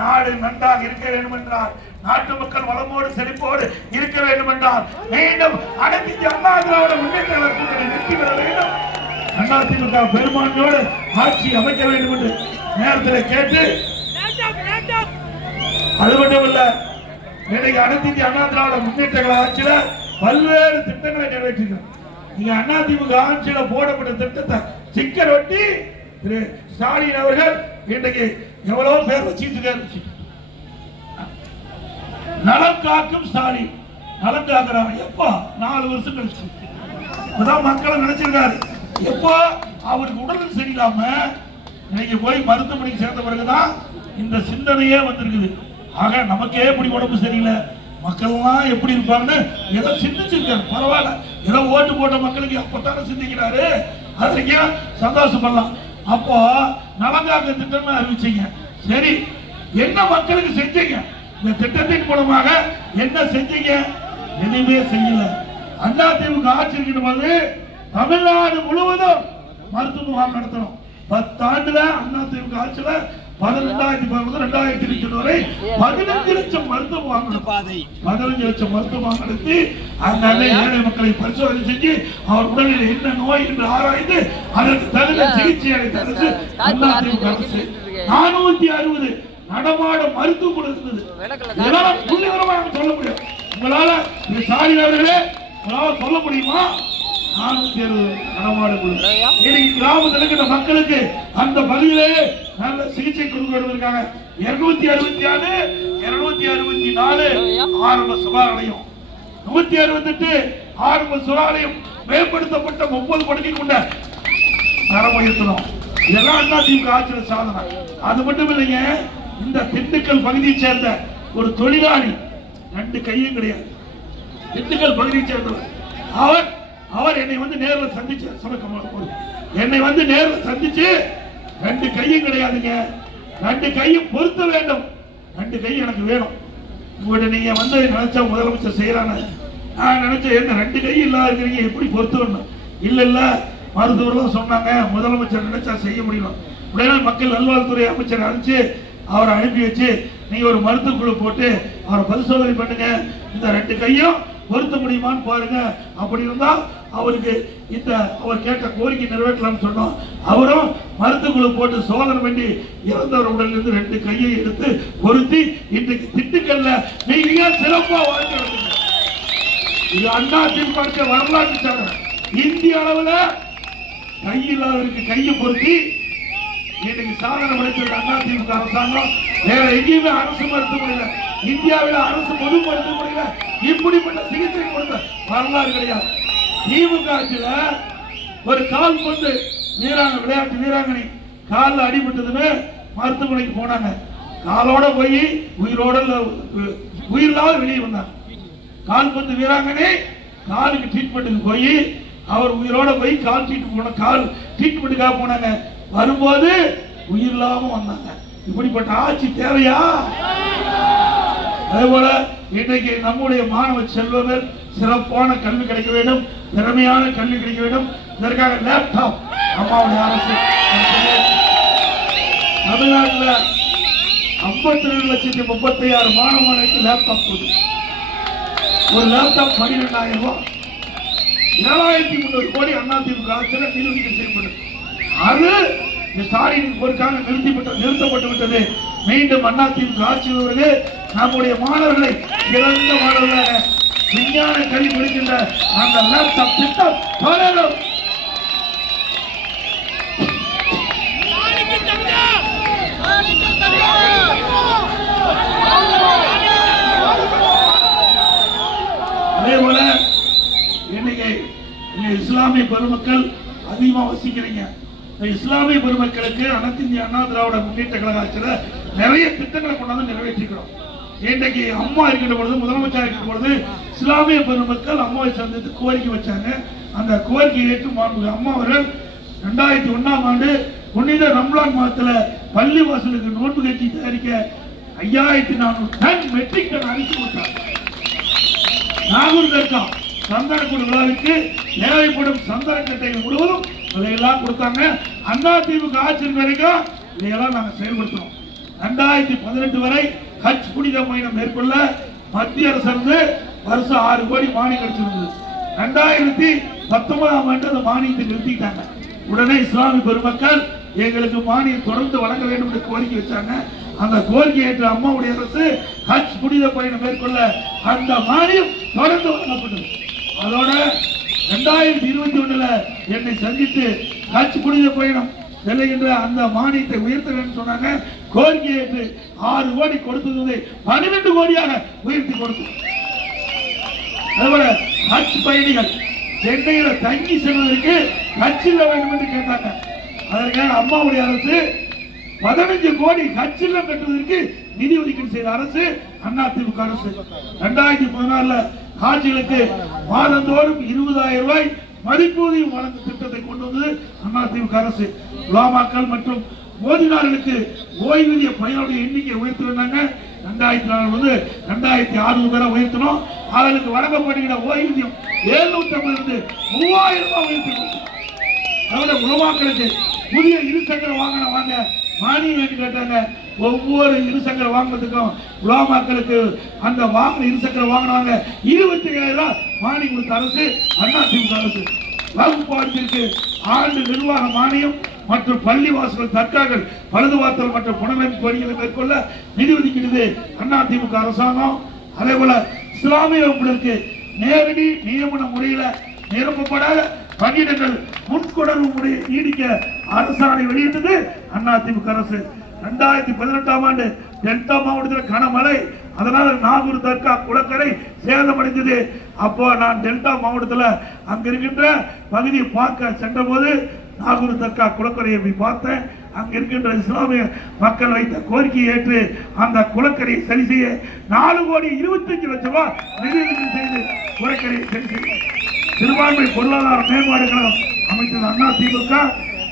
நாடு நன்றாக இருக்க வேண்டும் என்றால், நாட்டு மக்கள் வளமோடு செழிப்போடு இருக்க வேண்டும் என்றால் மீண்டும் அனைத்து இந்திய அண்ணா திராவிட முன்னேற்ற கழகத்தை வெற்றி பெற வேண்டும். அதிமுக பெரும்பான்மையோடு ஆட்சி அமைக்க வேண்டும் என்று நேரத்தில் கேட்டு, அது மட்டுமல்ல, இன்னைக்கு அனைத்து இந்திய அண்ணா திராவிட முன்னேற்ற கழக ஆட்சியில பல்வேறு திட்டங்களை நிறைவேற்றுகிறோம். நீங்க அதிமுக ஆட்சியில போடப்பட்ட திட்டத்தை சிக்கர் ஒட்டி திரு ஸ்டாலின் அவர்கள் இன்றைக்கு எவ்வளவு பேர் வச்சுட்டு நலம் காக்கும் ஸ்டாலின் நலம் காக்குறாங்க. எப்போ? 4 வருஷம் கழிச்சு. இப்பதான் மக்களை நினைச்சிருக்காரு. எப்போ அவருக்கு உடல் சரியில்லாம இன்னைக்கு போய் மருத்துவமனைக்கு சேர்ந்த பிறகுதான் இந்த சிந்தனையே வந்திருக்குது. ஆக நமக்கே இப்படி உடம்பு சரியில்லை, மக்கள்லாம் எப்படி இருப்பாங்கன்னு ஏதோ சிந்திச்சிருக்காரு. பரவாயில்ல, ஏதோ ஓட்டு போட்ட மக்களுக்கு அப்பத்தான சிந்திக்கிறாரு. அதற்கு சந்தோஷப்படலாம். அப்போ நலங்காக்க திட்டம் அறிவிச்சீங்க. சரி, என்ன மக்களுக்கு செஞ்சீங்க? இந்த திட்டத்தின் மூலமாக என்ன செஞ்சீங்க? எதுவுமே செய்யல. அதிமுக ஆட்சி இருக்கின்ற போது தமிழ்நாடு முழுவதும் மருத்துவ முகாம் நடத்தணும். 10 ஆண்டுல அதிமுக ஆட்சியில 2012-2022 வரை 15 லட்சம் மருத்துவ முகாம் நடத்தி 15 லட்சம் மருத்துவ முகாம் நடத்தி அந்த ஏழை மக்களை பரிசோதனை செஞ்சு அவர் உடலில் என்ன நோய் என்று ஆராய்ந்து அதற்கு தகுந்த சிகிச்சை அளித்த அரசு அதிமுக அரசு. 460 நடமாடும் மருத்துவ குழு இருந்தது. இதெல்லாம் புள்ளிவிவரமா சொல்ல முடியும். உங்களால ஸ்டாலின் அவர்களே உங்களால சொல்ல முடியுமா? 460 நடமாடும் குழு. இன்னைக்கு கிராமத்தில் இருக்கிற மக்களுக்கு அந்த பகுதியிலே நல்ல சிகிச்சை கொடுக்கிறதுக்காக 264 264 ஆரம்ப சுகாதாரம், 168 ஆரம்ப சுகாதாரம் மேம்படுத்தப்பட்ட 30 படுக்கை கொண்ட தரம் உயர்த்தணும். இதெல்லாம் அண்ணா திமுக ஆட்சியில் சாதனை. அது மட்டும் இல்லைங்க, இந்த திண்டுக்கல் பகுதியை சேர்ந்த ஒரு தொழிலாளி 2 கையும் கிடையாது. திண்டுக்கல் பகுதியை சேர்ந்தவர். அவர் என்னை வந்து நேரில் சந்திச்சு என்னை வந்து நேரில் சந்திச்சு 2 கையும் கிடையாதுங்க, 2 கையும் பொருத்த வேண்டும், 2 கை எனக்கு வேணும். உங்கள்கிட்ட நீங்க வந்து நினைச்சா முதலமைச்சர் செய்யறான்னு நான் நினைச்சேன். என்ன 2 கை இல்லாத இருக்கிறீங்க, எப்படி பொருத்தணும்? இல்ல மருத்துவர்கள் சொன்னாங்க முதலமைச்சர் நினைச்சா செய்ய முடியும். உடனே மக்கள் நல்வாழ்வுத்துறை அமைச்சர் அனுப்பிச்சு அவரை அனுப்பி வச்சு நீங்க ஒரு மருத்துவ குழு போட்டு அவரை பரிசோதனை பண்ணுங்க, இந்த 2 கையும் பொருத்த முடியுமான்னு பாருங்க. அப்படி இருந்தா அவருக்கு இந்த அவர் கேட்ட கோரிக்கை நிறைவேற்றலாம்னு சொன்னோம். அவரும் மருத்துவ குழு போட்டு சோதனை பண்ணி இறந்தவர் உடலில் இருந்து 2 கையை எடுத்து பொருத்தி இன்றைக்கு திண்டுக்கல்ல மிக சிறப்பா வாழ்க்கை. இது அண்ணா திமுக வரலாற்று சாதனை. இந்திய அளவுல கையில்லாதவருக்கு கையை பொருத்தி இன்னைக்கு சாதனை படைத்திருக்க அண்ணா திமுக அரசாங்கம் வேற எங்கேயுமே அரசு மருத்துவமனையில, இந்தியாவில் அரசு பொது மருத்துவமனையில இப்படிப்பட்ட சிகிச்சை கொடுத்த வரலாறு கிடையாது. திமுக ஆட்சியில ஒரு கால்பந்து விளையாட்டு வீராங்கனை காலில் அடிபட்டதுமே மருத்துவமனைக்கு போனாங்க. காலோட போய் உயிரில்லாத வெளியே வந்தாங்க. கால்பந்து வீராங்கனை காலுக்கு ட்ரீட்மெண்ட்டுக்கு போய் அவர் உயிரோட போய் கால் ட்ரீட்மெண்ட்டுக்காக போனாங்க. வரும்போது உயிர் இல்லாம வந்தாங்க. இப்படிப்பட்ட ஆட்சி தேவையா? அதே போல இன்றைக்கு நம்முடைய மாணவ செல்வங்கள் சிறப்பான கல்வி கிடைக்க வேண்டும், திறமையான கல்வி கிடைக்க வேண்டும். இதற்காக லேப்டாப் அம்மாவுடைய அரசு தமிழ்நாட்டில் 52,36,000 மாணவர்களுக்கு லேப்டாப் கொடுக்கும். ஒரு லேப்டாப் 12,000 ரூபாய். 7,300 கோடி அண்ணா திமுக ஆட்சியில் நிதி செய்யப்பட்டது. அது ஸ்டாலின் பொறுக்காக நிறுத்தப்பட்டு விட்டது. மீண்டும் அண்ணா திமுக ஆட்சி வருவது நம்முடைய மாணவர்களை சிறந்த மாணவர்களாக விஞ்ஞான கல்வி கொடுக்கின்ற அந்த லேப்டாப் திட்டம் தொடரும். அதே போல இன்னைக்கு இஸ்லாமிய பெருமக்கள் அதிகமா வசிக்கிறீங்க. இஸ்லாமிய பெருமக்களுக்கு அனைத்து இந்திய அண்ணா திராவிட முன்னேற்ற கழக ஆட்சியில் நிறைய திட்டங்களை கொண்டாந்து நிறைவேற்றிக்கிறோம். இன்றைக்கு அம்மா இருக்கின்ற பொழுது, முதலமைச்சர் இருக்கின்ற பொழுது இஸ்லாமிய பெருமக்கள் அம்மாவை சந்தித்து கோரிக்கை வச்சாங்க. அந்த கோரிக்கையை ஏற்று அம்மா அவர்கள் 2001ஆம் ஆண்டு புனித ரம்லான் மாதத்தில் பள்ளி வாசலுக்கு நோன்பு கட்சி தயாரிக்க 5400 டன் மெட்ரிக் டன் அரிசி கொடுத்தாங்க. நாகூர் தர்கா சந்தனக்கூட விழாவிற்கு தேவைப்படும் சந்தன கட்டைகள் முழுவதும் இதையெல்லாம் கொடுத்தாங்க. அண்ணா திமுக ஆட்சி வரைக்கும் இதையெல்லாம் நாங்கள் செயல்படுத்தணும். 2018 வரை ஹஜ் புனித பயணம் மேற்கொள்ள மத்திய அரசு வருஷம் 6 கோடி மானியம் கிடைச்சிருந்தது. 2019ஆம் ஆண்டு அந்த மானியத்தை நிறுத்திட்டாங்க. உடனே இஸ்லாமிய பெருமக்கள் எங்களுக்கு மானியம் தொடர்ந்து வழங்க வேண்டும் என்று கோரிக்கை வச்சாங்க. அந்த கோரிக்கை ஏற்ற அம்மாவுடைய அரசு ஹஜ் புனித பயணம் மேற்கொள்ள அந்த மானியம் தொடர்ந்து வழங்கப்பட்டது. அதோட 2021 என்னை சந்தித்து ஹஜ் புனித பயணம் செல்லுகின்ற அந்த மானியத்தை உயர்த்த வேண்டும் சொன்னாங்க. கோரிக்கை ஏற்று 6 கோடி கொடுத்தது 12 கோடியாக உயர்த்தி கொடுத்தோம். அதுபோல ஹஜ் பயணிகள் சென்னையில தங்கி செல்வதற்கு ஹஜ்ஜில் வேண்டும் என்று கேட்டாங்க. அதற்காக அம்மாவுடைய அரசு 15 கோடி ஹஜ்ஜில் கட்டுவதற்கு நிதி ஒதுக்கீடு செய்த அரசு அண்ணா திமுக அரசு. 2016 ஹாஜிகளுக்கு மாதந்தோறும் 20,000 ரூபாய் மதிப்பூதியம் வழங்கும் திட்டத்தை கொண்டு வந்தது அண்ணா திமுக அரசு. உலமாக்கள் மற்றும் மோதினார்களுக்கு ஓய்வூதிய பயனுடைய எண்ணிக்கை உயர்த்திருந்தாங்க. 2004 2006 வரை உயர்த்தணும். அவர்களுக்கு வழங்கப்படுகிற ஓய்வூதியம் 750 3000 ரூபாய் உயர்த்தி உலமாக்களுக்கு புதிய இருசக்கர வாகனம் வாங்க மானியம் வேண்டி கேட்டாங்க. ஒவ்வொரு இருசக்கர வாகனத்துக்கும் உலமாக்களுக்கு அந்த வாகன இருசக்கர வாகனம் வாங்க 25,000 ரூபாய் மானியம் கொடுத்த அரசு அண்ணா திமுக அரசு. வகுப்பாட்டிற்கு ஆண்டு நிர்வாக மானியம் மற்றும் பள்ளி வாசல் தற்காகள் பழுதுபார்த்தல் மற்றும் புனரமைப்பு பணிகளை மேற்கொள்ள நிதி ஒதுக்கிடுது அண்ணா திமுக அரசாங்கம். அதே போல இஸ்லாமியர்களுக்கு நேரடி நியமன முறையில நிரப்பப்படாத பணியிடங்கள் முன்கொடர்வு முறையை நீடிக்க அரசாணை வெளியிட்டது அண்ணா திமுக அரசு. 2018ஆம் ஆண்டு டெல்டா மாவட்டத்தில் கனமழை, அதனால நாகூர் தர்கா குளக்கரை சேதமடைந்தது. அப்போ நான் டெல்டா மாவட்டத்தில் அங்க இருக்கின்ற பகுதியை பார்க்க சென்ற போது நாகூர் தர்கா குளக்கரையை போய் பார்த்தேன். அங்க இருக்கின்ற இஸ்லாமிய மக்கள் வைத்த கோரிக்கையை ஏற்று அந்த குளக்கரையை சரி செய்ய 4,25,00,000 நிதி செய்து குளக்கரையை சரி செய்ய சிறுபான்மை பொருளாதார மேம்பாடு கழகம் அமைச்சர் அண்ணா திமுக.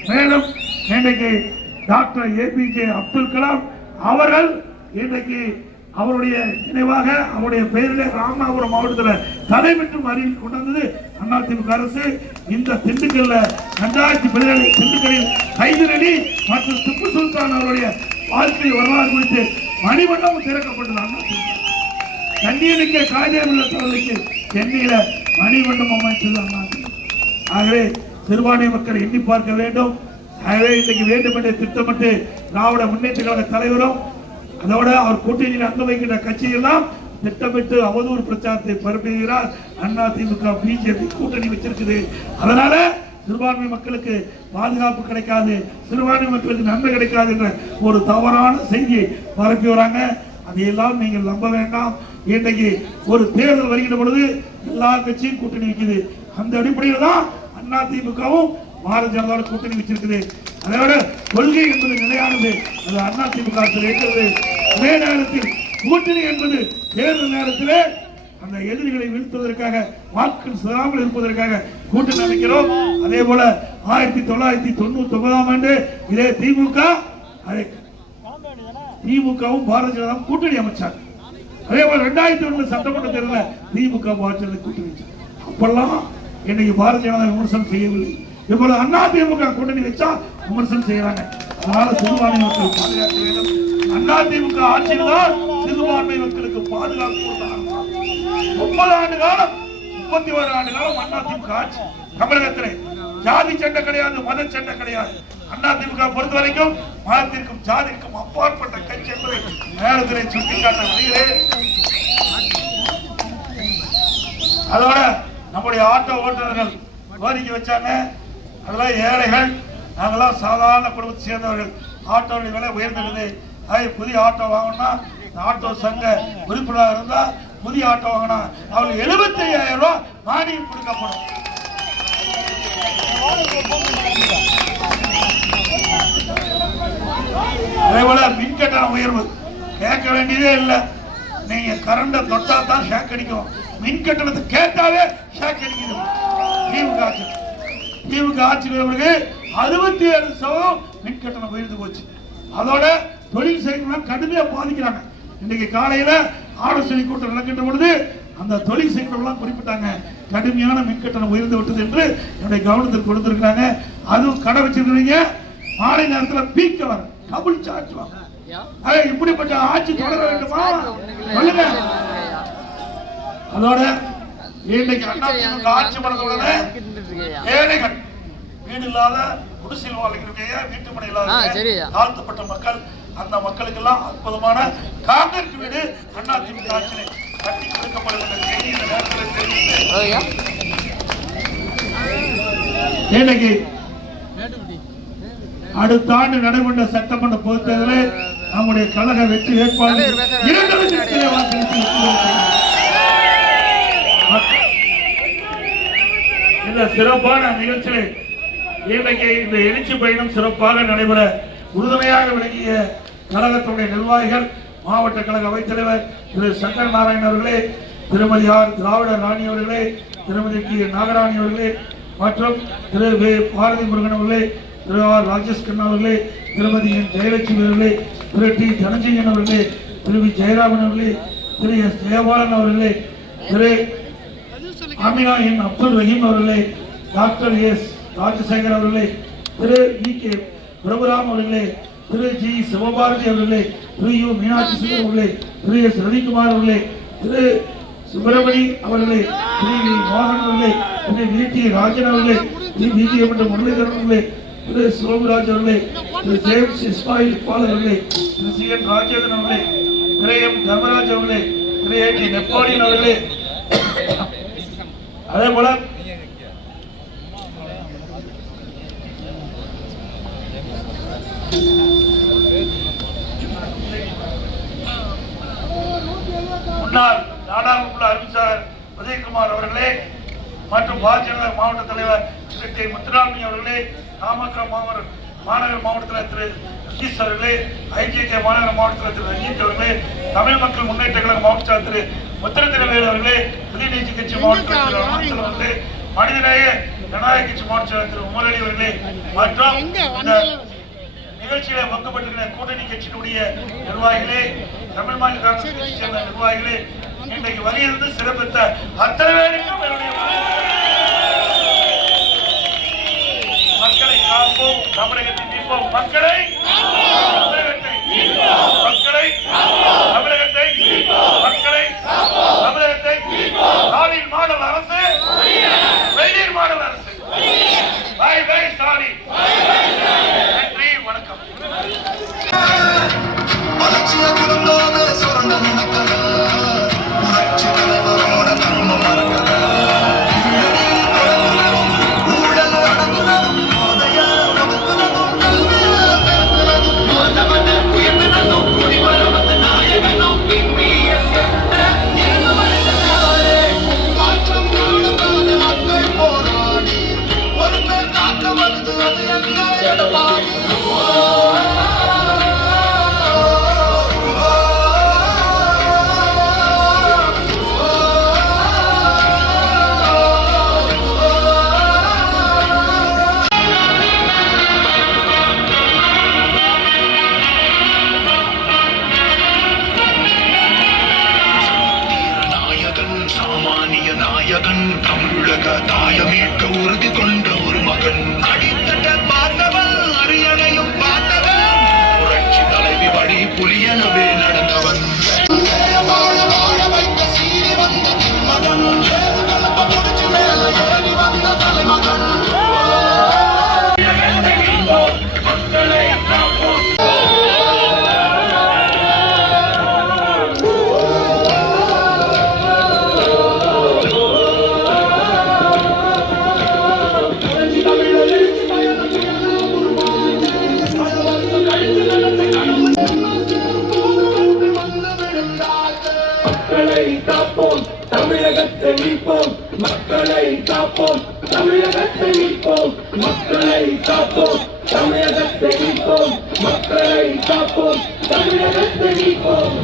மேலும் இன்றைக்கு டாக்டர் APJ அப்துல் கலாம் அவர்கள் இன்றைக்கு அவருடைய நினைவாக அவருடைய பெயரிலே ராமநாதபுரம் மாவட்டத்தில் தலைமைக்கும் அறிவிப்பு கொண்டு வந்தது அதிமுக அரசு. இந்த திண்டுக்கல்ல 2017 திண்டுக்கல்லில் கைதிரடி மற்றும் திப்பு சுல்தான் அவருடைய வாழ்க்கை வரலாறு குறித்து மணிமண்டபம் திறக்கப்பட்டது. அதிமுக கண்ணியமிக்க காஜேமில்லத்தவர்களுக்கு சென்னையில மணிமண்டபம் அமைச்சது அதிமுக. ஆகவே சிறுபான்மை மக்கள் எண்ணி பார்க்க வேண்டும். ஆகவே இன்றைக்கு வேண்டும் என்று திட்டமிட்டு திராவிட முன்னேற்ற கழக தலைவரும் அதோட அவர் கூட்டணியில் அங்க வைக்கின்ற கட்சியெல்லாம் திட்டமிட்டு அவதூறு பிரச்சாரத்தை பரப்புகிறார். அதிமுக பிஜேபி கூட்டணி வச்சிருக்குது. அதனால சிறுபான்மை மக்களுக்கு பாதுகாப்பு கிடைக்காது, சிறுபான்மை மக்களுக்கு நன்மை கிடைக்காது என்ற ஒரு தவறான செய்தியை பரப்பி வராங்க. அதையெல்லாம் நீங்கள் நம்ப வேண்டாம். இன்றைக்கு ஒரு தேர்தல் வருகின்ற பொழுது எல்லா கட்சியும் கூட்டணி வைக்குது. அந்த அடிப்படையில் தான் அதிமுகவும் பாரதிய ஜனதா கூட்டணி வச்சிருக்குது. அதோட கொள்கை என்பது நிலையானது, அது அதிமுக இருக்கிறது. அதே நேரத்தில் கூட்டணி என்பது தேர்தல் நேரத்திலே அந்த எதிரிகளை வீழ்த்துவதற்காக வாக்கு சிதறாமல் இருப்பதற்காக கூட்டணி அமைக்கிறோம். அதே போல 1999ஆம் ஆண்டு இதே திமுகவும் பாரதிய ஜனதா கூட்டணி அமைச்சார். அதே போல 2001 சட்டமன்ற தேர்தலில் திமுக பாரதிய ஜனதா கூட்டணி அமைச்சார். அப்பெல்லாம் இன்னைக்கு பாரதிய ஜனதா விமர்சனம் செய்யவில்லை. இப்பொழுது அதிமுக கூட்டணி வச்சா விமர்சனம் செய்யறாங்க. அதனால சிறுபான்மை மக்கள் பாதுகாக்க வேண்டும். அதிமுக ஆட்சியில் தான் சிறுபான்மை மக்களுக்கு பாதுகாப்பு கொடுத்தாங்க. 30 ஆண்டு காலம் 31 ஆண்டு காலம் அதிமுக ஆட்சி. தமிழகத்திலே ஜாதி சண்டை கிடையாது, மத சண்டை கிடையாது. அதிமுக பொறுத்த வரைக்கும் மதத்திற்கும் ஜாதிக்கும் அப்பாற்பட்ட கட்சி என்பதை நேரத்திலே சுட்டிக்காட்ட வருகிறேன். அதோட நம்முடைய ஆட்டோ ஓட்டுநர்கள் கோரிக்கை வச்சாங்க. அதெல்லாம் ஏழைகள், நாங்களாம் சாதாரண குடும்பத்தை சேர்ந்தவர்கள். ஆட்டோவுடைய விலை உயர்ந்துள்ளது. புதிய ஆட்டோ வாங்கினா ஆட்டோ சங்க உறுப்பினராக இருந்தா புதிய ஆட்டோ வாங்கினா அவங்களுக்கு 75,000 ரூபாய் மானியம் கொடுக்கப்படும். அதே போல மின் கட்டண உயர்வு கேட்க வேண்டியதே இல்லை. நீங்க கரண்ட தொட்டா தான் ஷாக் அடிக்கும். மின் கட்டணத்தை கேட்டாவே ஷாக் அடிக்குது. திமுக ஆட்சிக்கு 67% மின் கட்டணம் உயர்ந்து போச்சு. அதோட தொழில் செய்யணும் கடுமையா பாதிக்கிறாங்க. இன்னைக்கு காலையில ஆலோசனை கூட்டம் நடக்கின்ற பொழுது அந்த தொழில் செய்யறவங்க குறிப்பிட்டாங்க, கடுமையான மின் கட்டணம் உயர்ந்து விட்டது என்று என்னுடைய கவனத்தில் கொடுத்திருக்காங்க. அதுவும் கடை வச்சிருக்கிறீங்க, மாலை நேரத்தில் பீக்க வர டபுள் சார்ஜ் வாங்க. இப்படிப்பட்ட ஆட்சி தொடர வேண்டுமா சொல்லுங்க. அதோட இன்னைக்கு ஆட்சி பண்ண ஏழைகள், வீடு இல்லாத குடிசையில் வாழ்கிறவங்க, வீட்டு மனை இல்லாத தாழ்த்தப்பட்ட மக்கள், அந்த மக்களுக்கு எல்லாம் அற்புதமான காங்கிரஸ் வீடு அதிமுக ஆட்சியில் கட்டி கொடுக்கப்படுகிற செய்தி இந்த நேரத்தில் தெரிவித்து இன்னைக்கு அடுத்த ஆண்டு நடைபெற்ற சட்டமன்ற பொதுத் தேர்தலில் நம்முடைய கழக வெற்றி வேட்பாளர் 2 லட்சத்திலே வாக்களித்து இந்த சிறப்பான நிகழ்ச்சியில் இன்றைக்கு இந்த எழுச்சி பயணம் சிறப்பாக நடைபெற உறுதுணையாக விளங்கிய கழகத்துடைய நிர்வாகிகள், மாவட்ட கழக அவைத்தலைவர் திரு சங்கர் நாராயணன் அவர்களே, திருமதி ஆர் திராவிட ராணி அவர்களே, திருமதி கி நாகராணி அவர்களே மற்றும் திரு வே பாரதி முருகன் அவர்களே, திரு ஆர் ராஜேஷ் கண்ணா அவர்களே, திருமதி என் ஜெயலட்சுமி அவர்களே, திரு டி தனஞ்சயன் அவர்களே, திரு வி ஜெயராமன் அவர்களே, திரு எஸ் ஜெயபாலன் அவர்களே, திரு அமினா என் அப்துல் ரஹீம் அவர்களே, டாக்டர் எஸ் ராஜசேகர் அவர்களே, திரு வி கே பிரபுராம் அவர்களே, திரு ஜி சிவபாரதி அவர்களே, திரு யு மீனாட்சி சுந்தர் அவர்களே, திரு எஸ் ரவிக்குமார் அவர்களே, திரு சுப்பிரமணி அவர்களே, திரு வி மோகன் அவர்களே, திரு வி டி ராஜன் அவர்களே, திரு வி ஜி எம் முரளிதரன் அவர்களே, திரு சோமராஜ் அவர்களே, திரு ஜேம்ஸ் இஸ்மாயில் பால் அவர்களே, திரு சி என் ராஜேந்திரன் அவர்களே, திரு எம் தர்மராஜ் அவர்களே, திரு ஏ டி நெப்போலியன் அவர்களே, அதே போல முன்னாள் நாடாளுமன்ற அமைச்சர் உதயகுமார் அவர்களே மற்றும் பாரதிய ஜனதா மாவட்ட தலைவர் செட்டி முத்துராமணி அவர்களே, நாமக்கல் மாநகர மாவட்டத்தில் திரு ரஜீஷ் அவர்களே, ஐஜிகே மாநகர மாவட்டத்தில் திரு ரஞ்சித் அவர்களே, தமிழ் மக்கள் முன்னேற்ற கழக மாவட்ட செயலர் திரு முத்திரத்திரவேல் அவர்களே, புதிய நீதி கட்சி மாவட்ட திரு அருணாச்சலம் அவர்களே, மனிதநேய ஜனநாயக கட்சி மாவட்ட செயலர் திரு உமர் அலி அவர்களே மற்றும் இந்த நிகழ்ச்சியில பங்கு பெற்றிருக்கிற கூட்டணி கட்சியினுடைய நிர்வாகிகளே, தமிழ் மாநில காங்கிரஸ் கட்சி சேர்ந்த நிர்வாகிகளே, இன்றைக்கு வரியிலிருந்து சிறப்பித்த அத்தனை பேருக்கும் என்னுடைய மக்களை காப்போம், தமிழகத்தை மீட்போம், மக்களை மக்களை தமிழகத்தை மக்களை தமிழகத்தை ஸ்டாலின் மாடல் அரசு, வெள்ளீர் மாடல் அரசு. Bye bye Stalin. நன்றி, வணக்கம். தமிழக தாயமீட்க உறுதி கொண்ட ஒரு மகன், அடித்தட்ட பார்த்தவன், அரியணையும் பார்த்தவன், புரட்சி தலைவி வழி புலியனவே நடந்தவன், வாழ வைக்க சீறி வந்த மகன், முடிச்சு மேல ஏறி வந்த தலைமகன். தமிழகத்தை மீட்போம், மக்களை காப்போம், தமிழகத்தை மீட்போம், மக்களை காப்போம், தமிழகத்தை மீட்போம், மக்களை காப்போம், தமிழகத்தை மீட்போம்.